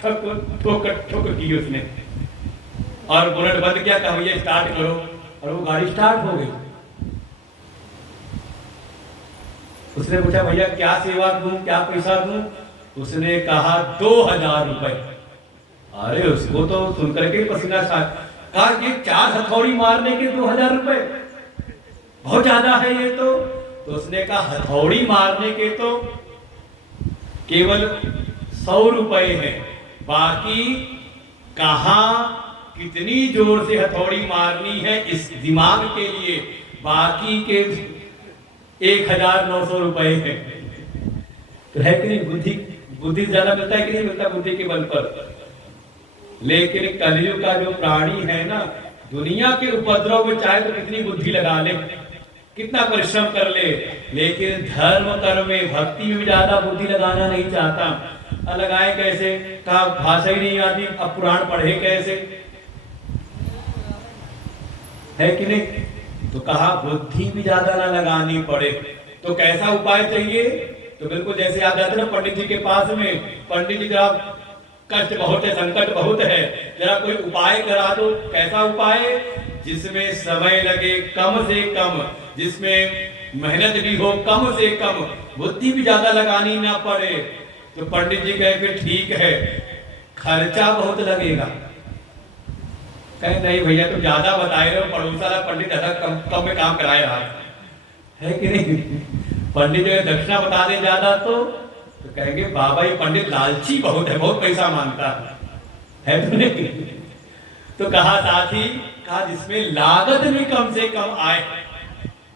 ठक ठोक ठोक की उसने, और बोनट बंद किया, कहा भैया स्टार्ट करो, और वो गाड़ी स्टार्ट हो गई। उसने पूछा भैया क्या सेवा दूं, क्या पैसा दूं? उसने कहा 2000 रुपए। अरे उसको तो सुनकर के पसीना छा, कहा ये 4 हथौड़ी मारने के 2000 रुपए, बहुत ज्यादा है ये तो। उसने कहा हथौड़ी मारने के तो केवल 100 रुपए है, बाकी कहां कितनी जोर से हथौड़ी मारनी है इस दिमाग के लिए, बाकी के 1900 रुपए है। तो है कि नहीं, बुद्धि ज्यादा मिलता है कि नहीं मिलता बुद्धि के बल पर। लेकिन कलयुग का जो प्राणी है ना, दुनिया के उपद्रव में चाहे तो कितनी बुद्धि लगा ले, कितना परिश्रम कर ले, लेकिन धर्म कर्म में भक्ति में ज्यादा बुद्धि लगाना नहीं चाहता। लगाए कैसे? कहा भाषा ही नहीं आती, अब पुराण पढ़े कैसे, है कि नहीं? तो कहा बुद्धि भी ज्यादा ना लगानी पड़े, तो कैसा उपाय चाहिए? तो बिल्कुल जैसे आप जाते ना पंडित जी के पास में, पंडित जी जरा कष्ट बहुत है, संकट बहुत है, जरा कोई उपाय करा दो। कैसा उपाय? जिसमें समय लगे कम से कम, जिसमें मेहनत भी हो कम से कम, बुद्धि भी ज्यादा लगानी ना पड़े। तो पंडित जी कहे फिर ठीक है, खर्चा बहुत लगेगा। कहे नहीं भैया तुम ज्यादा बताए रहे हो, पड़ोस वाला पंडित ज्यादा कम में काम कराए रहा है कि नहीं? पंडित जो दक्षिणा बता दे ज्यादा तो कहेंगे बाबा ये पंडित लालची बहुत है, बहुत पैसा मांगता है तो नहीं? तो कहा साथी, कहा जिसमें लागत भी कम से कम आए,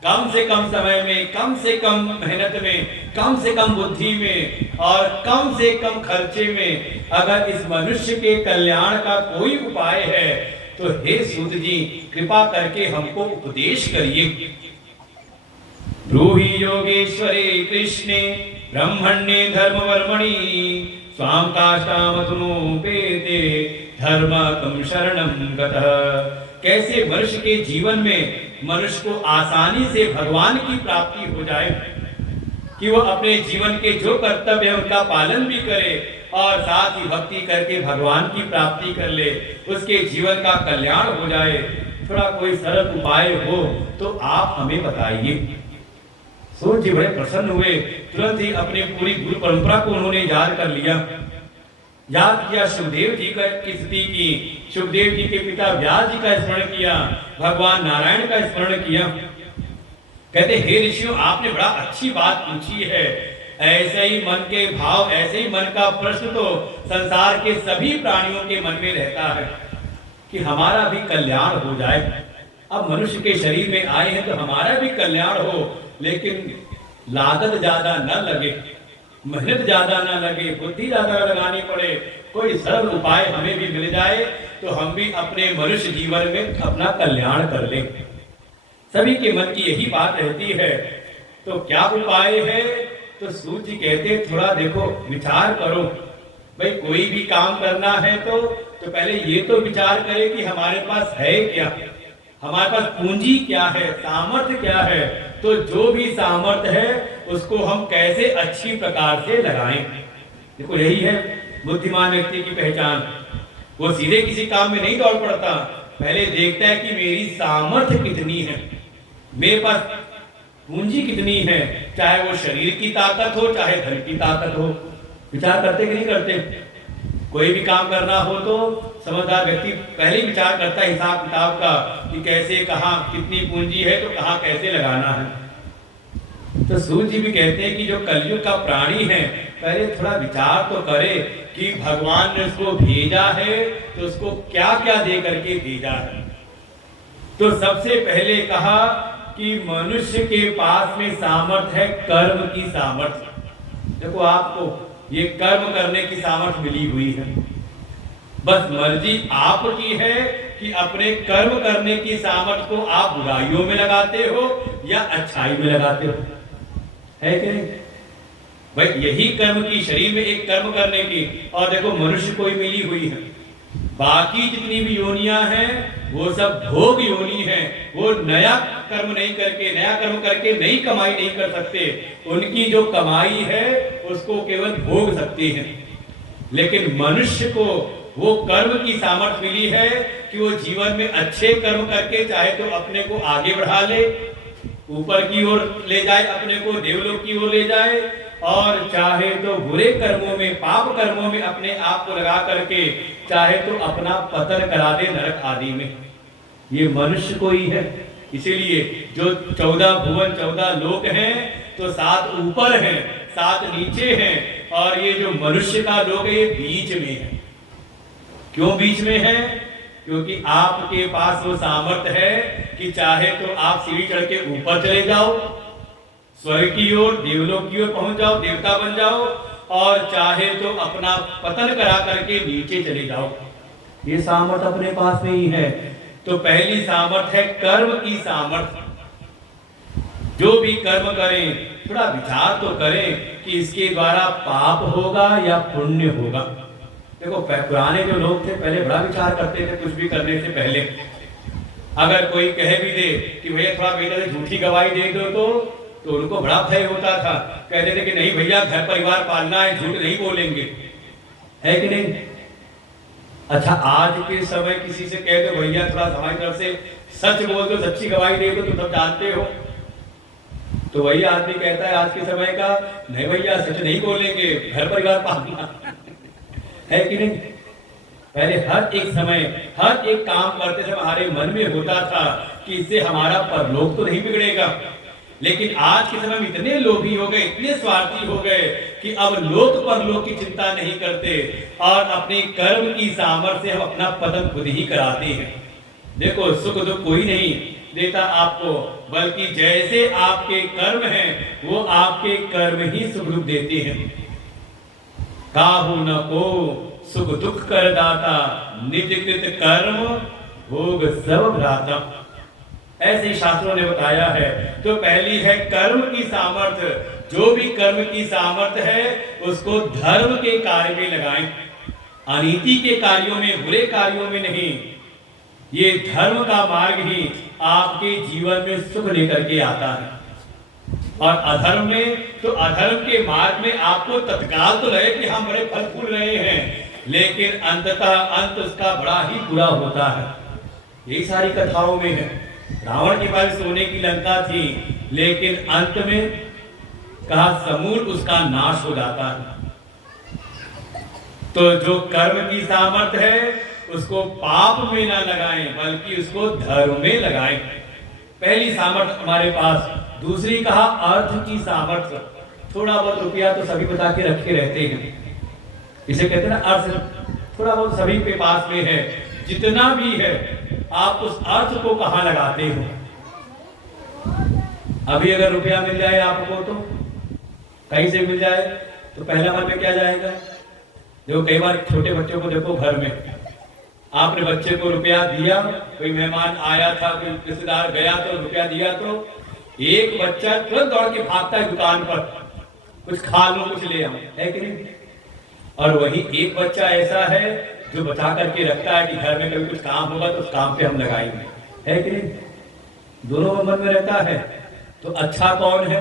कम से कम समय में, कम से कम मेहनत में, कम से कम बुद्धि में और कम से कम खर्चे में, अगर इस मनुष्य के कल्याण का कोई उपाय है तो हे सूत जी कृपा करके हमको उपदेश करिए। ब्रूहि योगेश्वरे कृष्णे ब्रह्मण्ये धर्मवर्मणि स्वाम काष्ठामधुनोपेते धर्मकं शरणं गतः। कैसे मनुष्य के जीवन में मनुष्य को आसानी से भगवान की प्राप्ति हो जाए, कि वो अपने जीवन के जो कर्तव्य है उनका पालन भी करे और साथ ही भक्ति करके भगवान की प्राप्ति कर ले, उसके जीवन का कल्याण हो जाए। थोड़ा कोई सरल उपाय हो तो आप हमें बताइए। सूर्य जी बड़े प्रसन्न हुए, तुरंत ही अपनी पूरी गुरु परंपरा को उन्होंने याद कर लिया। याद किया, सुखदेव जी का स्थिति की, सुखदेव जी के पिता व्यास जी का स्मरण किया, भगवान नारायण का स्मरण किया। कहते हे ऋषियों आपने बड़ा अच्छी बात पूछी है, ऐसे ही मन के भाव, ऐसे ही मन का प्रश्न तो संसार के सभी प्राणियों के मन में रहता है कि हमारा भी कल्याण हो जाए। अब मनुष्य के शरीर में आए हैं तो हमारा भी कल्याण हो, लेकिन लागत ज्यादा न लगे, मेहनत ज्यादा न लगे, बुद्धि ज्यादा लगानी पड़े, कोई सरल उपाय हमें भी मिल जाए तो हम भी अपने मनुष्य जीवन में अपना कल्याण कर लें। सभी के मन की यही बात रहती है। तो क्या उपाय है? तो सूत जी कहते थोड़ा देखो विचार करो, भाई कोई भी काम करना है तो पहले ये तो विचार करें कि हमारे पास है क्या, हमारे पास पूंजी क्या है, सामर्थ्य क्या है। तो जो भी सामर्थ्य है उसको हम कैसे अच्छी प्रकार से लगाएं। देखो यही है बुद्धिमान व्यक्ति की पहचान। वो सीधे किसी काम में नहीं दौड़ पड़ता, पहले देखता है कि मेरी सामर्थ्य कितनी है, मेरे पास पूंजी कितनी है, चाहे वो शरीर की ताकत हो चाहे धन की ताकत हो। विचार करते कि नहीं करते? कोई भी काम करना हो तो समझदार व्यक्ति पहले विचार करता है हिसाब किताब का कि कैसे, कहाँ कितनी पूंजी है तो कहाँ कैसे लगाना है। तो सूत जी भी कहते हैं कि जो कलयुग का प्राणी है पहले थोड़ा विचार तो करे कि भगवान ने उसको भेजा है तो उसको क्या क्या दे करके भेजा है। तो सबसे पहले कहा कि मनुष्य के पास में सामर्थ्य है कर्म की सामर्थ्य। देखो आपको ये कर्म करने की सामर्थ्य मिली हुई है, बस मर्जी आपकी है कि अपने कर्म करने की सामर्थ्य को आप बुराइयों में लगाते हो या अच्छाई में लगाते हो। है कि नहीं भाई? यही कर्म की, शरीर में एक कर्म करने की, और देखो मनुष्य कोई मिली हुई है, बाकी जितनी भी योनियां हैं वो सब भोग योनि है। वो नया कर्म नहीं करके, नया कर्म करके नई कमाई नहीं कर सकते, उनकी जो कमाई है उसको केवल भोग सकते हैं। लेकिन मनुष्य को वो कर्म की सामर्थ्य मिली है कि वो जीवन में अच्छे कर्म करके चाहे तो अपने को आगे बढ़ा ले, ऊपर की ओर ले जाए, अपने को देवलोक की ओर ले जाए, और चाहे तो बुरे कर्मों में, पाप कर्मों में अपने आप को लगा करके चाहे तो अपना पतन करा दे नरक आदि में। ये मनुष्य को ही है। इसीलिए जो 14 भुवन 14 लोक हैं तो 7 ऊपर हैं, 7 नीचे हैं, और ये जो मनुष्य का लोक है ये बीच में है। क्यों बीच में है? क्योंकि आपके पास वो सामर्थ्य है कि चाहे तो आप सीढ़ी चढ़ के ऊपर चले जाओ, स्वर्ग की ओर, देवलोक की ओर पहुंच जाओ, देवता बन जाओ, और चाहे तो अपना पतन करा करके नीचे चले जाओ। ये सामर्थ्य अपने पास में ही है। तो पहली सामर्थ्य है कर्म की सामर्थ्य। जो भी कर्म करें थोड़ा विचार तो करें कि इसके द्वारा पाप होगा या पुण्य होगा। देखो पुराने जो लोग थे पहले बड़ा विचार करते थे कुछ भी करने से पहले। अगर कोई कह भी दे कि भैया थोड़ा बेटा से झूठी गवाही दे दो तो उनको बड़ा भय होता था। कहते थे कि नहीं भैया घर परिवार पालना है, झूठ नहीं बोलेंगे, है कि नहीं? अच्छा आज के समय किसी से कह दो भैया थोड़ा हमारी तरफ से सच बोल दो, सच्ची गवाही दे दो, तुम सब जानते हो, तो वही आदमी कहता है आज के समय का, नहीं भैया सच नहीं बोलेंगे, घर परिवार पालना है कि नहीं? पहले हर एक समय, हर एक काम करते समय हमारे मन में होता था कि इससे हमारा परलोक तो नहीं बिगड़ेगा। लेकिन आज के समय में इतने लोभी हो गए, इतने स्वार्थी हो गए कि अब लोक परलोक की चिंता नहीं करते, और अपने कर्म की सामर्थ्य से हम अपना पतन खुद ही कराते हैं। देखो सुख दुख कोई नहीं देता आपको, बल्कि जैसे आपके कर्म हैं वो आपके कर्म ही सुख दुख देते हैं। काहू न को सुख दुख कर दाता, निज कृत कर्म भोग सब भ्राता। ऐसे शास्त्रों ने बताया है। तो पहली है कर्म की सामर्थ्य। जो भी कर्म की सामर्थ्य है उसको धर्म के कार्य में लगाएं, अनीति के कार्यों में, बुरे कार्यों में नहीं। ये धर्म का मार्ग ही आपके जीवन में सुख लेकर के आता है। और अधर्म में, तो अधर्म के मार्ग में आपको तत्काल तो लगे कि हम बड़े फल फूल रहे हैं, लेकिन अंततः अंत उसका बड़ा ही बुरा होता है। यही सारी कथाओं में है। रावण के पास सोने की लंका थी, लेकिन अंत में कहा समूल उसका नाश हो जाता है। तो जो कर्म की सामर्थ्य है उसको पाप में ना लगाएं, बल्कि उसको धर्म में लगाएं। पहली सामर्थ्य हमारे पास। दूसरी कहा अर्थ की सामर्थ्य। थोड़ा बहुत रुपया तो सभी बचा के रखे रहते हैं, इसे कहते हैं ना अर्थ। थोड़ा बहुत सभी के पास में है, जितना भी है आप उस अर्थ को कहां लगाते हो। अभी अगर रुपया मिल जाए आपको, तो कहीं से मिल जाए तो पहला मन में क्या जाएगा? देखो कई बार छोटे बच्चों को देखो, घर में आपने बच्चे को रुपया दिया, कोई मेहमान आया था, कोई रिश्तेदार गया तो रुपया दिया, तो एक बच्चा तुरंत दौड़ के भागता है दुकान पर, कुछ खा लो, कुछ ले आओ, है कि नहीं? और वही एक बच्चा ऐसा है जो बचा करके रखता है कि घर में कभी कुछ काम होगा तो उस काम पे हम लगाएंगे, है कि नहीं? दोनों मन में रहता है। तो अच्छा कौन है?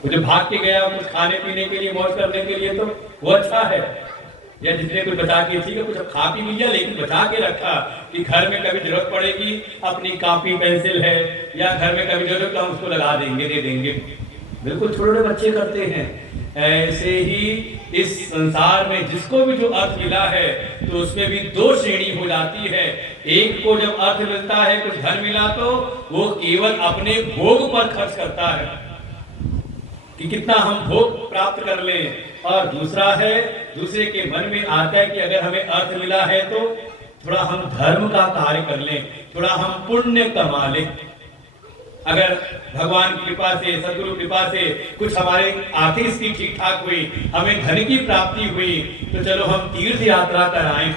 वो जो भाग के गया कुछ खाने पीने के लिए, मौज करने के लिए, तो वो अच्छा है। या जिसने कुछ बचा के, ठीक है कुछ खा पी लिया लेकिन बचा के रखा कि घर में कभी जरूरत पड़ेगी, अपनी कॉपी पेंसिल है या घर में कभी जरूरत तो हम उसको लगा देंगे, दे देंगे। बिल्कुल छोटे छोटे बच्चे करते हैं। ऐसे ही इस संसार में जिसको भी जो अर्थ मिला है तो उसमें भी दो श्रेणी हो जाती है। एक को जब अर्थ मिलता है, कुछ धन मिला, तो वो केवल अपने भोग पर खर्च करता है कि कितना हम भोग प्राप्त कर लें, और दूसरा है, दूसरे के मन में आता है कि अगर हमें अर्थ मिला है तो थोड़ा हम धर्म का कार्य कर लें, थोड़ा हम पुण्य कमा लें। अगर भगवान की कृपा से, सदगुरु कृपा से कुछ हमारे आर्थिक स्थिति ठीक ठाक हुई, हमें धन की प्राप्ति हुई, तो चलो हम तीर्थ यात्रा कर आए,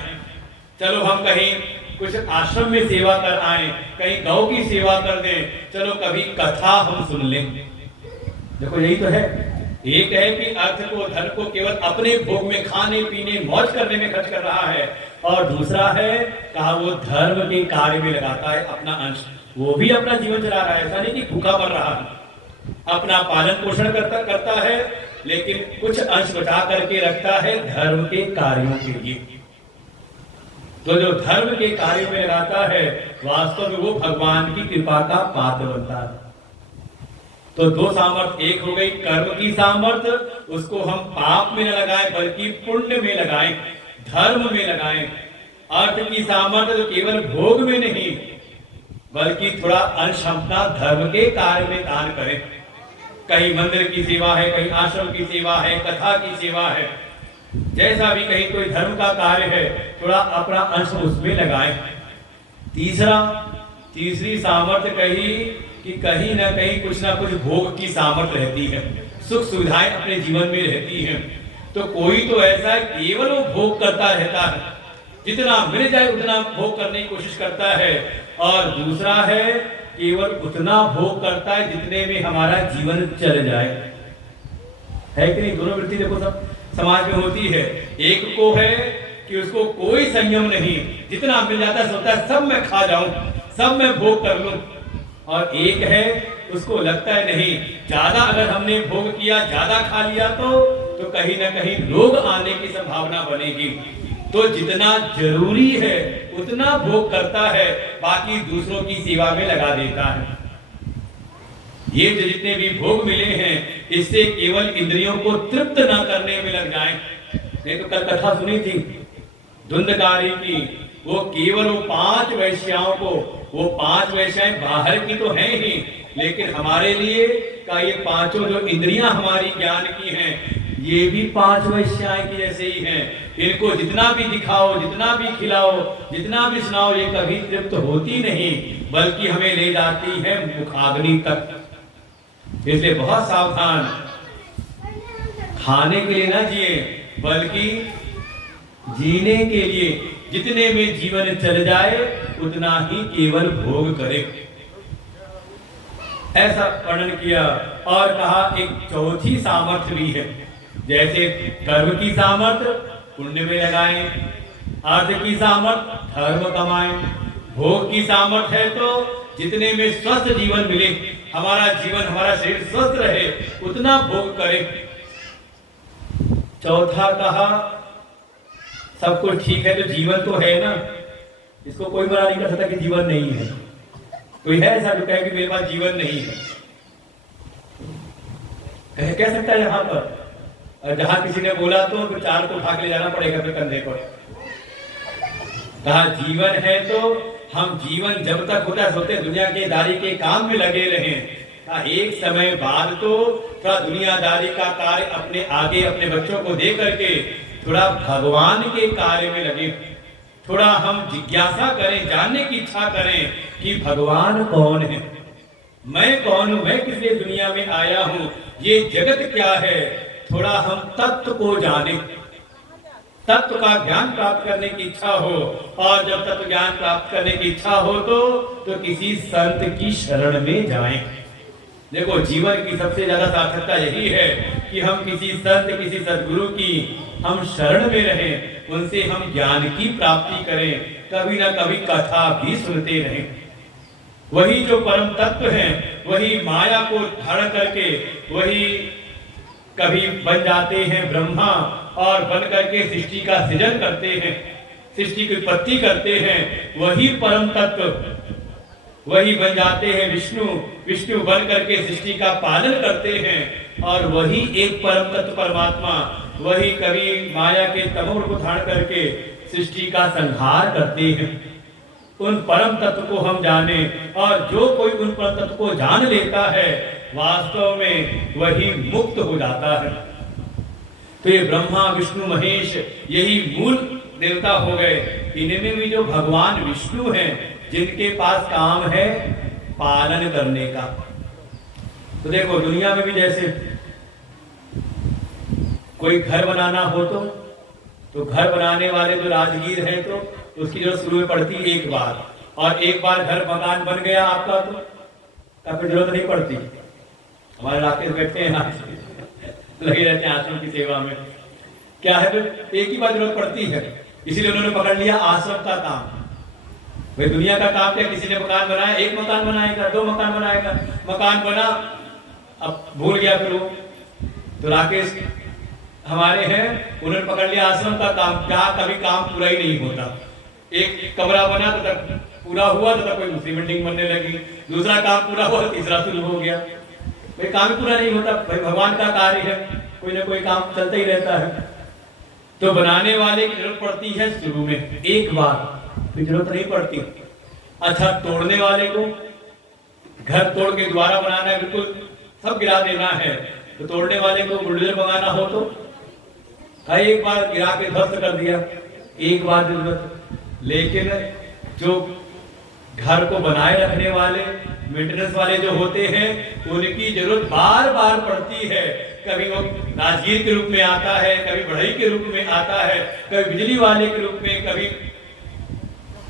चलो हम कहीं कुछ आश्रम में सेवा कर आए, कहीं गौ की सेवा कर दें, चलो कभी कथा हम सुन लें। देखो यही तो है। एक है कि अर्थ को, धन को केवल अपने भोग में, खाने पीने मौज करने में खर्च कर रहा है, और दूसरा है कहा वो धर्म के कार्य में लगाता है अपना अंश, वो भी अपना जीवन चला रहा है। ऐसा नहीं कि भूखा मर रहा है, अपना पालन पोषण करता है, लेकिन कुछ अंश बचा करके रखता है धर्म के कार्यों के लिए। तो जो धर्म के कार्य में लगाता है, वास्तव में वो भगवान की कृपा का पात्र बनता है। तो दो सामर्थ्य, एक हो गई कर्म की सामर्थ्य, उसको हम पाप में न लगाएं बल्कि पुण्य में लगाएं, धर्म में लगाएं। अर्थ की सामर्थ्य तो केवल भोग में नहीं, बल्कि थोड़ा अंश अपना धर्म के कार्य में दान करें। कहीं मंदिर की सेवा है, कहीं आश्रम की सेवा है, कथा की सेवा है, जैसा भी कहीं कोई धर्म का कार्य है, थोड़ा अपना अंश उसमें लगाएं। तीसरी सामर्थ्य कही कि कहीं ना कहीं कुछ ना कुछ भोग की सामर्थ्य रहती है, सुख सुविधाएं अपने जीवन में रहती हैं। तो कोई तो ऐसा है केवल वो भोग करता रहता है, जितना मिल जाए उतना भोग करने की कोशिश करता है, और दूसरा है केवल उतना भोग करता है जितने में हमारा जीवन चल जाए। है कि नहीं? दोनों वृत्ति देखो सब समाज में होती है। एक को है कि उसको कोई संयम नहीं, जितना मिल जाता है सोचता है सब मैं खा जाऊं, सब मैं भोग कर लूं, और एक है उसको लगता है नहीं, ज्यादा अगर हमने भोग किया, ज्यादा खा लिया तो कहीं ना कहीं रोग आने की संभावना बनेगी। तो जितना जरूरी है उतना भोग करता है, बाकी दूसरों की सेवा में लगा देता है। ये जो जितने भी भोग मिले हैं, इससे केवल इंद्रियों को तृप्त न करने में लग जाएं। मैं तो कल कथा सुनी थी धुंधकारी की, वो केवल वो 5 वैश्याओं को, वो 5 वैश्याएं बाहर की तो हैं ही, लेकिन हमारे लिए का ये पांचों जो इंद्रियां हमारी ज्ञान की हैं, ये भी 5 वैश्याएं की जैसे ही हैं। इनको जितना भी दिखाओ, जितना भी खिलाओ, जितना भी सुनाओ, ये कभी तृप्त होती नहीं, बल्कि हमें ले जाती है मुखाग्नि तक। इसलिए बहुत सावधान, खाने के लिए ना जिए, बल्कि जीने के लिए जितने में जीवन चल जाए उतना ही केवल भोग करे, ऐसा वर्णन किया। और कहा एक चौथी सामर्थ्य भी है, जैसे कर्म की सामर्थ्य पुण्य में लगाएं, अर्थ की सामर्थ्य धर्म कमाएं, भोग की सामर्थ्य है तो जितने में स्वस्थ जीवन मिले, हमारा जीवन, हमारा शरीर स्वस्थ रहे, उतना भोग करें। चौथा कहा सब कुछ ठीक है तो जीवन तो है ना, इसको कोई मना नहीं कर सकता कि जीवन नहीं है। कोई है ऐसा जो कहे कि मेरे पास जीवन नहीं है? कह सकता है यहाँ पर? और जहां किसी ने बोला तो 4 को उठा के ले जाना पड़ेगा फिर कंधे पर। कहा जीवन है तो हम जीवन जब तक होता है सोते दुनियादारी के काम में लगे रहें। एक समय बाद तो थोड़ा दुनियादारी का कार्य अपने आगे अपने बच्चों को दे करके थोड़ा भगवान के कार्य में लगे, थोड़ा हम जिज्ञासा करें, जानने की इच्छा करें कि भगवान कौन है, मैं कौन हूं, मैं किस लिए दुनिया में आया हूं, ये जगत क्या है। थोड़ा हम तत्व को जाने, तत्व का ज्ञान प्राप्त करने की इच्छा हो, और जब तत्व ज्ञान प्राप्त करने की इच्छा हो तो किसी संत की शरण में जाएं। देखो जीवन की सबसे ज्यादा सार्थकता यही है कि हम किसी संत, किसी सदगुरु की हम शरण में रहें, उनसे हम ज्ञान की प्राप्ति करें, कभी ना कभी कथा भी सुनते रहें। वही जो परम तत्व है, वही माया को धारण करके वही कभी बन जाते हैं ब्रह्मा, और बन करके सृष्टि का सृजन करते हैं, सृष्टि की उत्पत्ति करते हैं। वही परम तत्व वही बन जाते हैं विष्णु, विष्णु बन करके सृष्टि का पालन करते हैं, और वही एक परम तत्व परमात्मा वही कभी माया के तमोगुण को धारण करके सृष्टि का संहार करते हैं। उन परम तत्व को हम जाने, और जो कोई उन परम तत्व को जान लेता है वास्तव में वही मुक्त हो जाता है। तो ये ब्रह्मा विष्णु महेश यही मूल देवता हो गए। इनमें भी जो भगवान विष्णु हैं, जिनके पास काम है पालन करने का। तो देखो दुनिया में भी जैसे कोई घर बनाना हो तो घर बनाने वाले जो राजगीर हैं तो उसकी जरूरत शुरू में पड़ती एक बार, और एक बार घर मकान बन गया आपका तो फिर जरूरत नहीं पड़ती। हमारे इलाके में बैठे हैं आज लगे रहते हैं आश्रम की सेवा में। क्या है, तो एक ही बात जरूरत पड़ती है, इसीलिए उन्होंने पकड़ लिया आश्रम का काम। भाई दुनिया का काम क्या, किसी ने मकान बनाया, एक मकान बनाएगा, 2 मकान बनाएगा, मकान बना अब भूल गया फिर वो। तो राकेश हमारे हैं, उन्होंने पकड़ लिया आश्रम का काम, जहाँ कभी काम पूरा ही नहीं होता। एक कमरा बना तो तक पूरा हुआ, तो तक कोई दूसरी बिल्डिंग बनने लगी, दूसरा काम पूरा हुआ, तीसरा शुरू हो गया। भाई काम ही पूरा नहीं होता। भाई भगवान का कार्य है, कोई ना कोई काम चलता ही रहता है। तो बनाने वाले की जरूरत पड़ती है शुरू में एक बार, फिर जरूरत नहीं पड़ती। अच्छा, तोड़ने वाले को, घर तोड़ के दोबारा बनाना है, बिल्कुल सब गिरा देना है, तो तोड़ने वाले को बुलडोजर मंगाना हो तो एक बार गिरा के ध्वस्त कर दिया, एक बार जरूरत। लेकिन जो घर को बनाए रखने वाले, मेंटेनेंस वाले जो होते हैं, उनकी जरूरत बार बार पड़ती है। कभी वो राजगीर के रूप में आता है, कभी बढ़ई के रूप में आता है, कभी बिजली वाले के रूप में,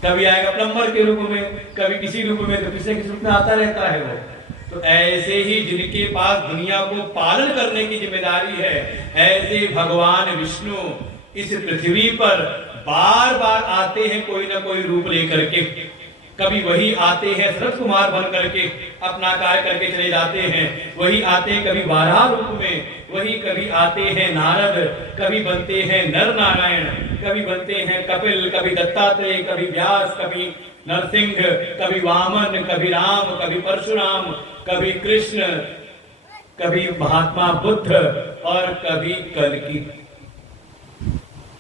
कभी आएगा प्लम्बर के रूप में, कभी किसी रूप में, तो किसी रूप में आता रहता है वो। तो ऐसे ही जिनके पास दुनिया को पालन करने की जिम्मेदारी है, ऐसे भगवान विष्णु इस पृथ्वी पर बार बार आते हैं कोई ना कोई रूप लेकर के। कभी वही आते हैं शरद कुमार बन करके अपना कार्य करके चले जाते हैं, वही आते हैं कभी वाराह रूप में, वही कभी आते हैं नारद, कभी बनते हैं नर नारायण, कभी बनते हैं कपिल, कभी दत्तात्रेय, कभी व्यास, कभी नरसिंह, कभी वामन, कभी राम, कभी परशुराम, कभी कृष्ण, कभी महात्मा बुद्ध और कभी कल्कि।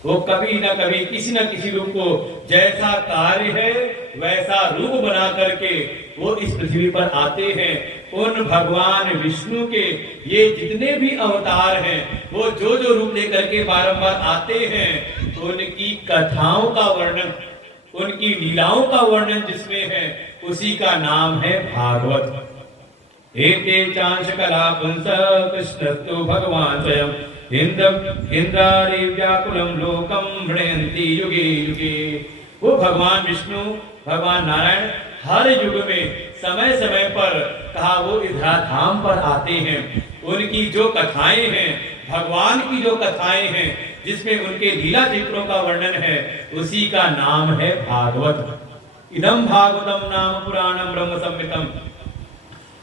वो कभी ना कभी किसी न किसी रूप को, जैसा कार्य है वैसा रूप बना करके वो इस पृथ्वी पर आते हैं। उन भगवान विष्णु के ये जितने भी अवतार हैं, वो जो जो रूप लेकर के बारंबार आते हैं, उनकी कथाओं का वर्णन, उनकी लीलाओं का वर्णन जिसमें है, उसी का नाम है भागवत। एके चांश कला पुंस कृष्णस्तु भगवान स्वयं इंद्रारी व्याकुलम लोकम भ्रयन्ति युगे युगे। वो भगवान विष्णु, भगवान नारायण हर युग में समय समय पर कहा वो इस धाम पर आते हैं। उनकी जो कथाएं हैं, भगवान की जो कथाएं हैं, जिसमें उनके लीला चित्रों का वर्णन है, उसी का नाम है भागवत। इदम भागवतम नाम पुराणम ब्रह्म संहितम।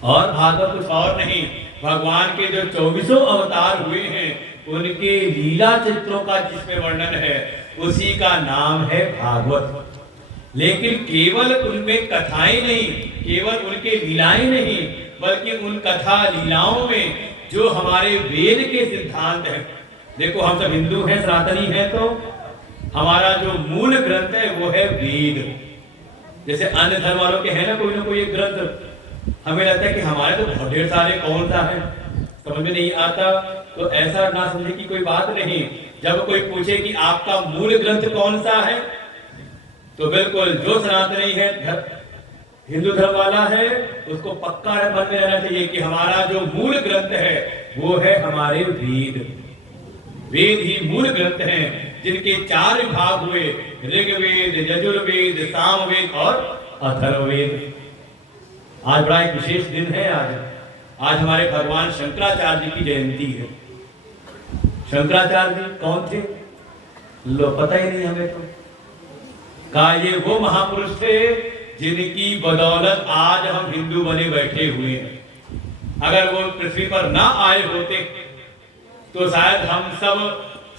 और भागवत कुछ और नहीं, भगवान के जो 24 अवतार हुए हैं, उनके लीला चित्रों का जिसमें वर्णन है, उसी का नाम है भागवत। लेकिन केवल उनमें कथाएं नहीं, केवल उनके लीलाएं नहीं, बल्कि उन कथा लीलाओं में जो हमारे वेद के सिद्धांत हैं। देखो हम सब हिंदू हैं, सनातनी हैं, तो हमारा जो मूल ग्रंथ है वो है वेद। जैसे अन्य धर्म वालों के है ना कोई एक ग्रंथ, हमें लगता है कि हमारे तो बहुत ढेर सारे, कौन सा है समझ में नहीं आता। तो ऐसा ना समझे कि कोई बात नहीं। जब कोई पूछे कि आपका मूल ग्रंथ कौन सा है, तो बिल्कुल जो सनातनी है, हिंदू धर्म वाला है, उसको पक्का मन में रहना चाहिए कि हमारा जो मूल ग्रंथ है वो है हमारे वेद। वेद ही मूल ग्रंथ हैं, जिनके 4 विभाग हुए, ऋग्वेद, यजुर्वेद, सामवेद और अथर्ववेद। आज बड़ा एक विशेष दिन है। आज हमारे भगवान शंकराचार्य जी की जयंती है। शंकराचार्य जी कौन थे? लो पता ही नहीं हमें तो। कहा ये वो महापुरुष थे जिनकी बदौलत आज हम हिंदू बने बैठे हुए हैं। अगर वो पृथ्वी पर ना आए होते तो शायद हम सब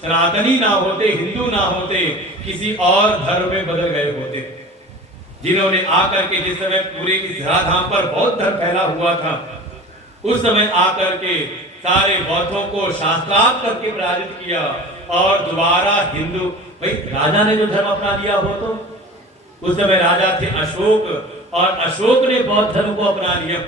सनातनी ना होते, हिंदू ना होते, किसी और धर्म में बदल गए होते। जिन्होंने आकर के, जिस समय पूरे इस धराधाम पर बौद्ध धर्म फैला हुआ था, उस समय आकर के सारे बौद्धों को शास्त्रार्थ करके पराजित किया और दोबारा हिंदू। भाई राजा ने जो धर्म अपना लिया हो, तो उस समय राजा थे अशोक, और अशोक ने बौद्ध धर्म को अपना लिया।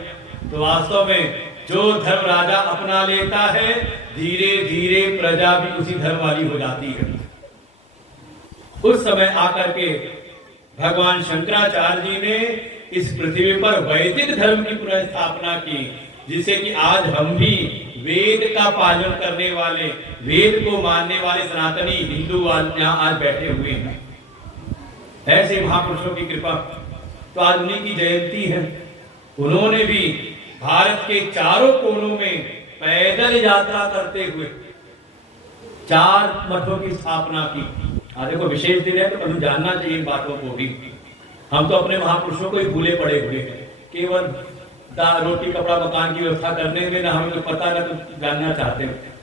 तो वास्तव में जो धर्म राजा अपना लेता है, धीरे धीरे प्रजा भी उसी धर्म वाली हो जाती है। उस समय आकर के भगवान शंकराचार्य जी ने इस पृथ्वी पर वैदिक धर्म की पुनः स्थापना की, जिसे कि आज हम भी वेद का पालन करने वाले, वेद को मानने वाले सनातनी हिंदू यहाँ आज बैठे हुए हैं। ऐसे महापुरुषों की कृपा। तो आज उन्हीं की जयंती है। उन्होंने भी भारत के चारों कोनों में पैदल यात्रा करते हुए 4 मठों की स्थापना की। देखो विशेष दिन है तो हमें जानना चाहिए इन बातों को भी। हम तो अपने महापुरुषों को ही भूले पड़े हुए हैं, केवल रोटी कपड़ा मकान की व्यवस्था करने में ना हमें तो पता, ना तो जानना चाहते हैं।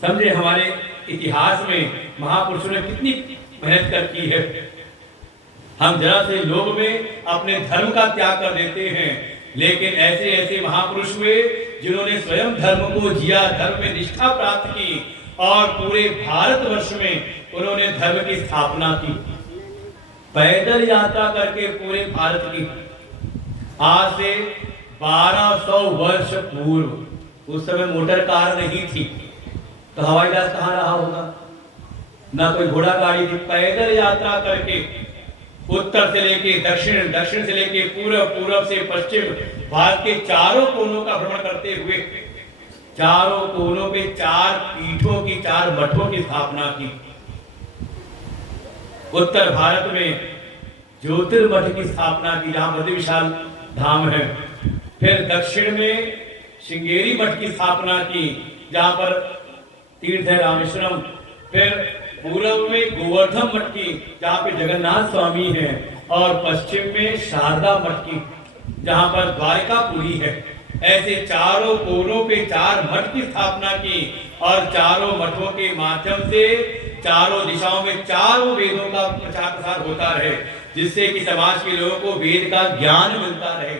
समझे, हमारे इतिहास में महापुरुषों ने कितनी मेहनत कर की है। हम जरा से लोभ में अपने धर्म का त्याग कर देते हैं, लेकिन ऐसे ऐसे महापुरुष हुए जिन्होंने स्वयं धर्म को जिया, धर्म में निष्ठा प्राप्त की और पूरे भारतवर्ष में उन्होंने धर्म की स्थापना की। पैदल यात्रा करके पूरे भारत की। आज से 1200 वर्ष पूर्व, उस समय मोटर कार नहीं थी तो हवाई जहाज कहाँ रहा होगा, ना कोई घोड़ा गाड़ी थी। पैदल यात्रा करके उत्तर से लेके दक्षिण, दक्षिण से लेके पूर्व, पूर्व से पश्चिम, भारत के चारों कोनों का भ्रमण करते हुए चारों कोनों पे 4 पीठों की, 4 मठों की स्थापना की। उत्तर भारत में ज्योतिर्मठ की स्थापना की, जहां बड़े विशाल धाम है। फिर दक्षिण में श्रृंगेरी मठ की स्थापना की, जहां पर तीर्थ है रामेश्वरम। फिर पूर्व में गोवर्धन मठ की, जहां पे जगन्नाथ स्वामी है, और पश्चिम में शारदा मठ की, जहां पर द्वारिकापुरी है। ऐसे चारों कोनों पे 4 मठ की स्थापना की और चारों मठों के माध्यम से चारों दिशाओं में चारों वेदों का प्रचार प्रसार होता रहे, जिससे कि समाज के लोगों को वेद का ज्ञान मिलता रहे,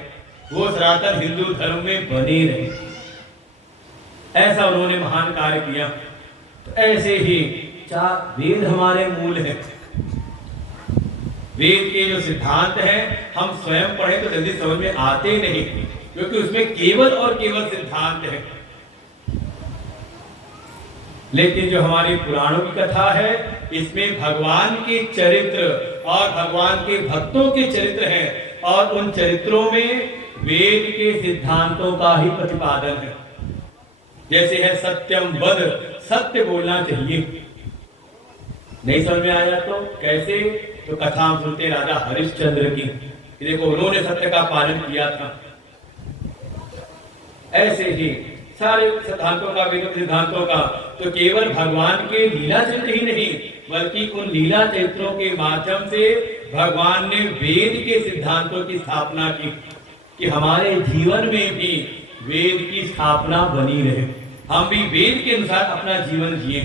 वो सनातन हिंदू धर्म में बने रहे। ऐसा उन्होंने महान कार्य किया। तो ऐसे ही 4 वेद हमारे मूल हैं। वेद के जो सिद्धांत हैं हम स्वयं पढ़े तो जल्दी समझ में आते नहीं, क्योंकि उसमें केवल और केवल सिद्धांत है। लेकिन जो हमारे पुराणों की कथा है, इसमें भगवान के चरित्र और भगवान के भक्तों के चरित्र हैं, और उन चरित्रों में वेद के सिद्धांतों का ही प्रतिपादन है। जैसे है सत्यम वद, सत्य बोलना चाहिए। नहीं समझ में आया तो कैसे, तो कथा हम सुनते राजा हरिश्चंद्र की। देखो उन्होंने सत्य का पालन किया था। ऐसे ही सारे सिद्धांतों का, वेदों के सिद्धांतों का, तो केवल भगवान के लीला चरित्र ही नहीं, बल्कि उन लीला चरित्रों के माध्यम से भगवान ने वेद के सिद्धांतों की स्थापना की, कि हमारे जीवन में भी वेद की स्थापना बनी रहे, हम भी वेद के अनुसार अपना जीवन जिए।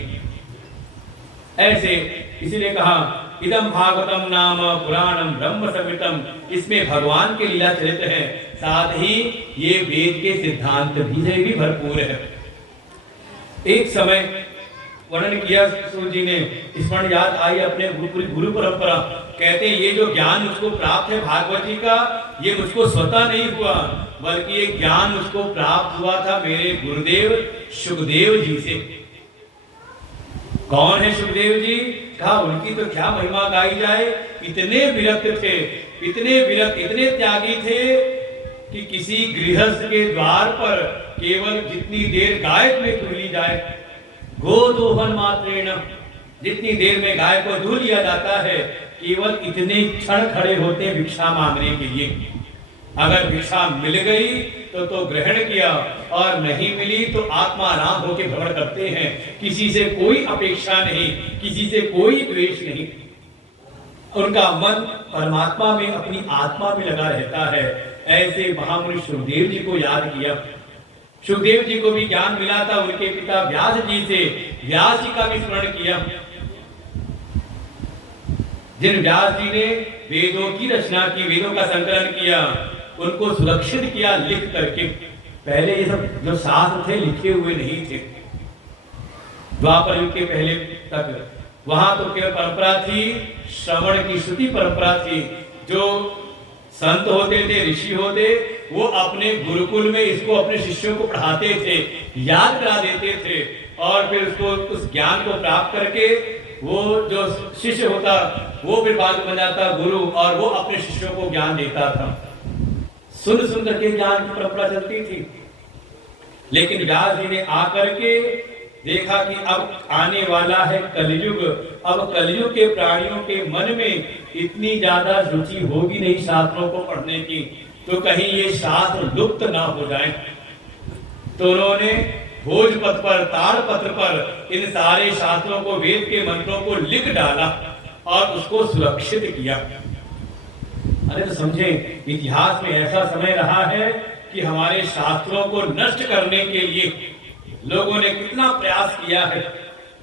ऐसे इसीलिए कहा इदम भागवतम नाम पुराणम ब्रह्म संहितम, इसमें भगवान के लीला चरित्र है, साथ ही ये वेद के सिद्धांत भी से भी भरपूर है। एक समय वर्णन किया सूर्य जी ने, स्मरण याद आई अपने गुरु परंपरा। कहते ये जो ज्ञान मुझको प्राप्त है भागवत जी का, ये मुझको स्वतः नहीं हुआ, बल्कि ये ज्ञान मुझको प्राप्त हुआ था मेरे गुरुदेव सुखदेव जी से। कौन है सुखदेव जी? कहा उनकी तो क्या महिमा गाई जाए। इतने विरक्त थे, इतने विरक्त, इतने त्यागी थे कि किसी गृहस्थ के द्वार पर केवल जितनी देर गाय में धुली जाए, गोदोहन मात्रेण, जितनी देर में गाय को धो लिया जाता है, केवल इतने क्षण खड़े होते भिक्षा मांगने के लिए। अगर भिक्षा मिल गई तो ग्रहण किया, और नहीं मिली तो आत्मा राम होकर भ्रमण करते हैं। किसी से कोई अपेक्षा नहीं, किसी से कोई द्वेष नहीं। उनका मन परमात्मा में, अपनी आत्मा में लगा रहता है। ऐसे महामुनि सुखदेव जी को याद किया। सुखदेव जी को भी ज्ञान मिला था उनके पिता व्यास जी से, व्यास जी का भी स्मरण किया। जिन व्यास जी ने वेदों की रचना की, वेदों का संकलन किया, उनको सुरक्षित किया लिख करके। पहले ये सब जो शास्त्र थे लिखे हुए नहीं थे, द्वापर युग के पहले तक वहां तो केवल परंपरा थी, श्रवण की श्रुति परंपरा थी। जो संत होते थे, ऋषि होते, वो अपने गुरुकुल में इसको अपने शिष्यों को पढ़ाते थे, याद करा देते थे, और फिर उसको, उस ज्ञान को प्राप्त करके वो जो शिष्य होता वो फिर बाद बन जाता गुरु, और वो अपने शिष्यों को ज्ञान देता था। सुन सुन करके ज्ञान की परंपरा चलती थी। लेकिन व्यास जी ने आकर के देखा कि अब आने वाला है कलयुग, अब कलयुग के प्राणियों के मन में इतनी ज्यादा रुचि होगी नहीं शास्त्रों को पढ़ने की, तो कहीं ये शास्त्र लुप्त ना हो जाए। तो उन्होंने भोजपत्र पर, ताड़पत्र पर इन सारे शास्त्रों को, वेद के मंत्रों को लिख डाला और उसको सुरक्षित किया। अरे तो समझे, इतिहास में ऐसा समय रहा है कि हमारे शास्त्रों को नष्ट करने के लिए लोगों ने कितना प्रयास किया है।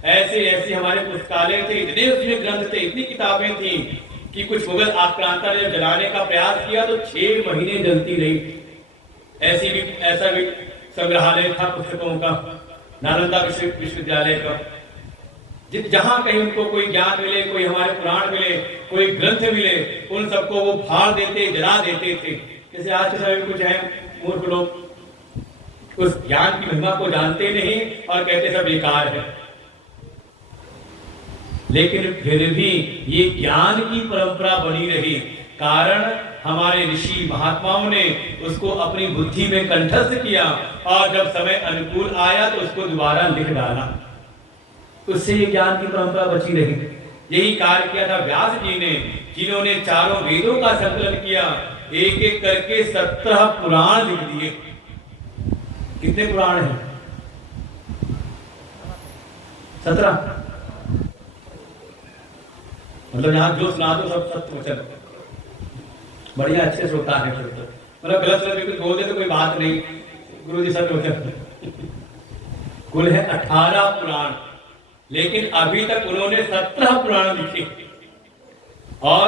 ऐसे ऐसे हमारे पुस्तकालय थे, इतने उसमें ग्रंथ थे, इतनी किताबें थी कि कुछ मुगल आक्रांता ने जलाने का प्रयास किया तो 6 महीने जलती रही। ऐसा भी संग्रहालय था पुस्तकों का, नालंदा विश्वविद्यालय का। जहां कहीं उनको कोई ज्ञान मिले, कोई हमारे पुराण मिले, कोई ग्रंथ मिले, उन सबको वो फाड़ देते, जला देते थे। जैसे आज के समय में कुछ है मूर्ख लोग, उस ज्ञान की महिमा को जानते नहीं और कहते सब बेकार है। लेकिन फिर भी ये ज्ञान की परंपरा बनी रही, कारण हमारे ऋषि महात्माओं ने उसको अपनी बुद्धि में कंठस्थ किया और जब समय अनुकूल आया तो उसको दोबारा लिख डाला। उससे ये ज्ञान की परंपरा बची रही। यही कार्य किया था व्यास जी ने, जिन्होंने चारों वेदों का संकलन किया, एक एक करके 17 पुराण लिख दिए। कितने पुराण हैं? 17। मतलब यहाँ जो सुना दो सब सत्य वचन, बढ़िया अच्छे श्रोता है। मतलब गलत सलत कुछ बोल दे तो कोई बात नहीं, गुरु जी सत्य वचन। कुल है 18 पुराण, लेकिन अभी तक उन्होंने 17 पुराण लिखे। और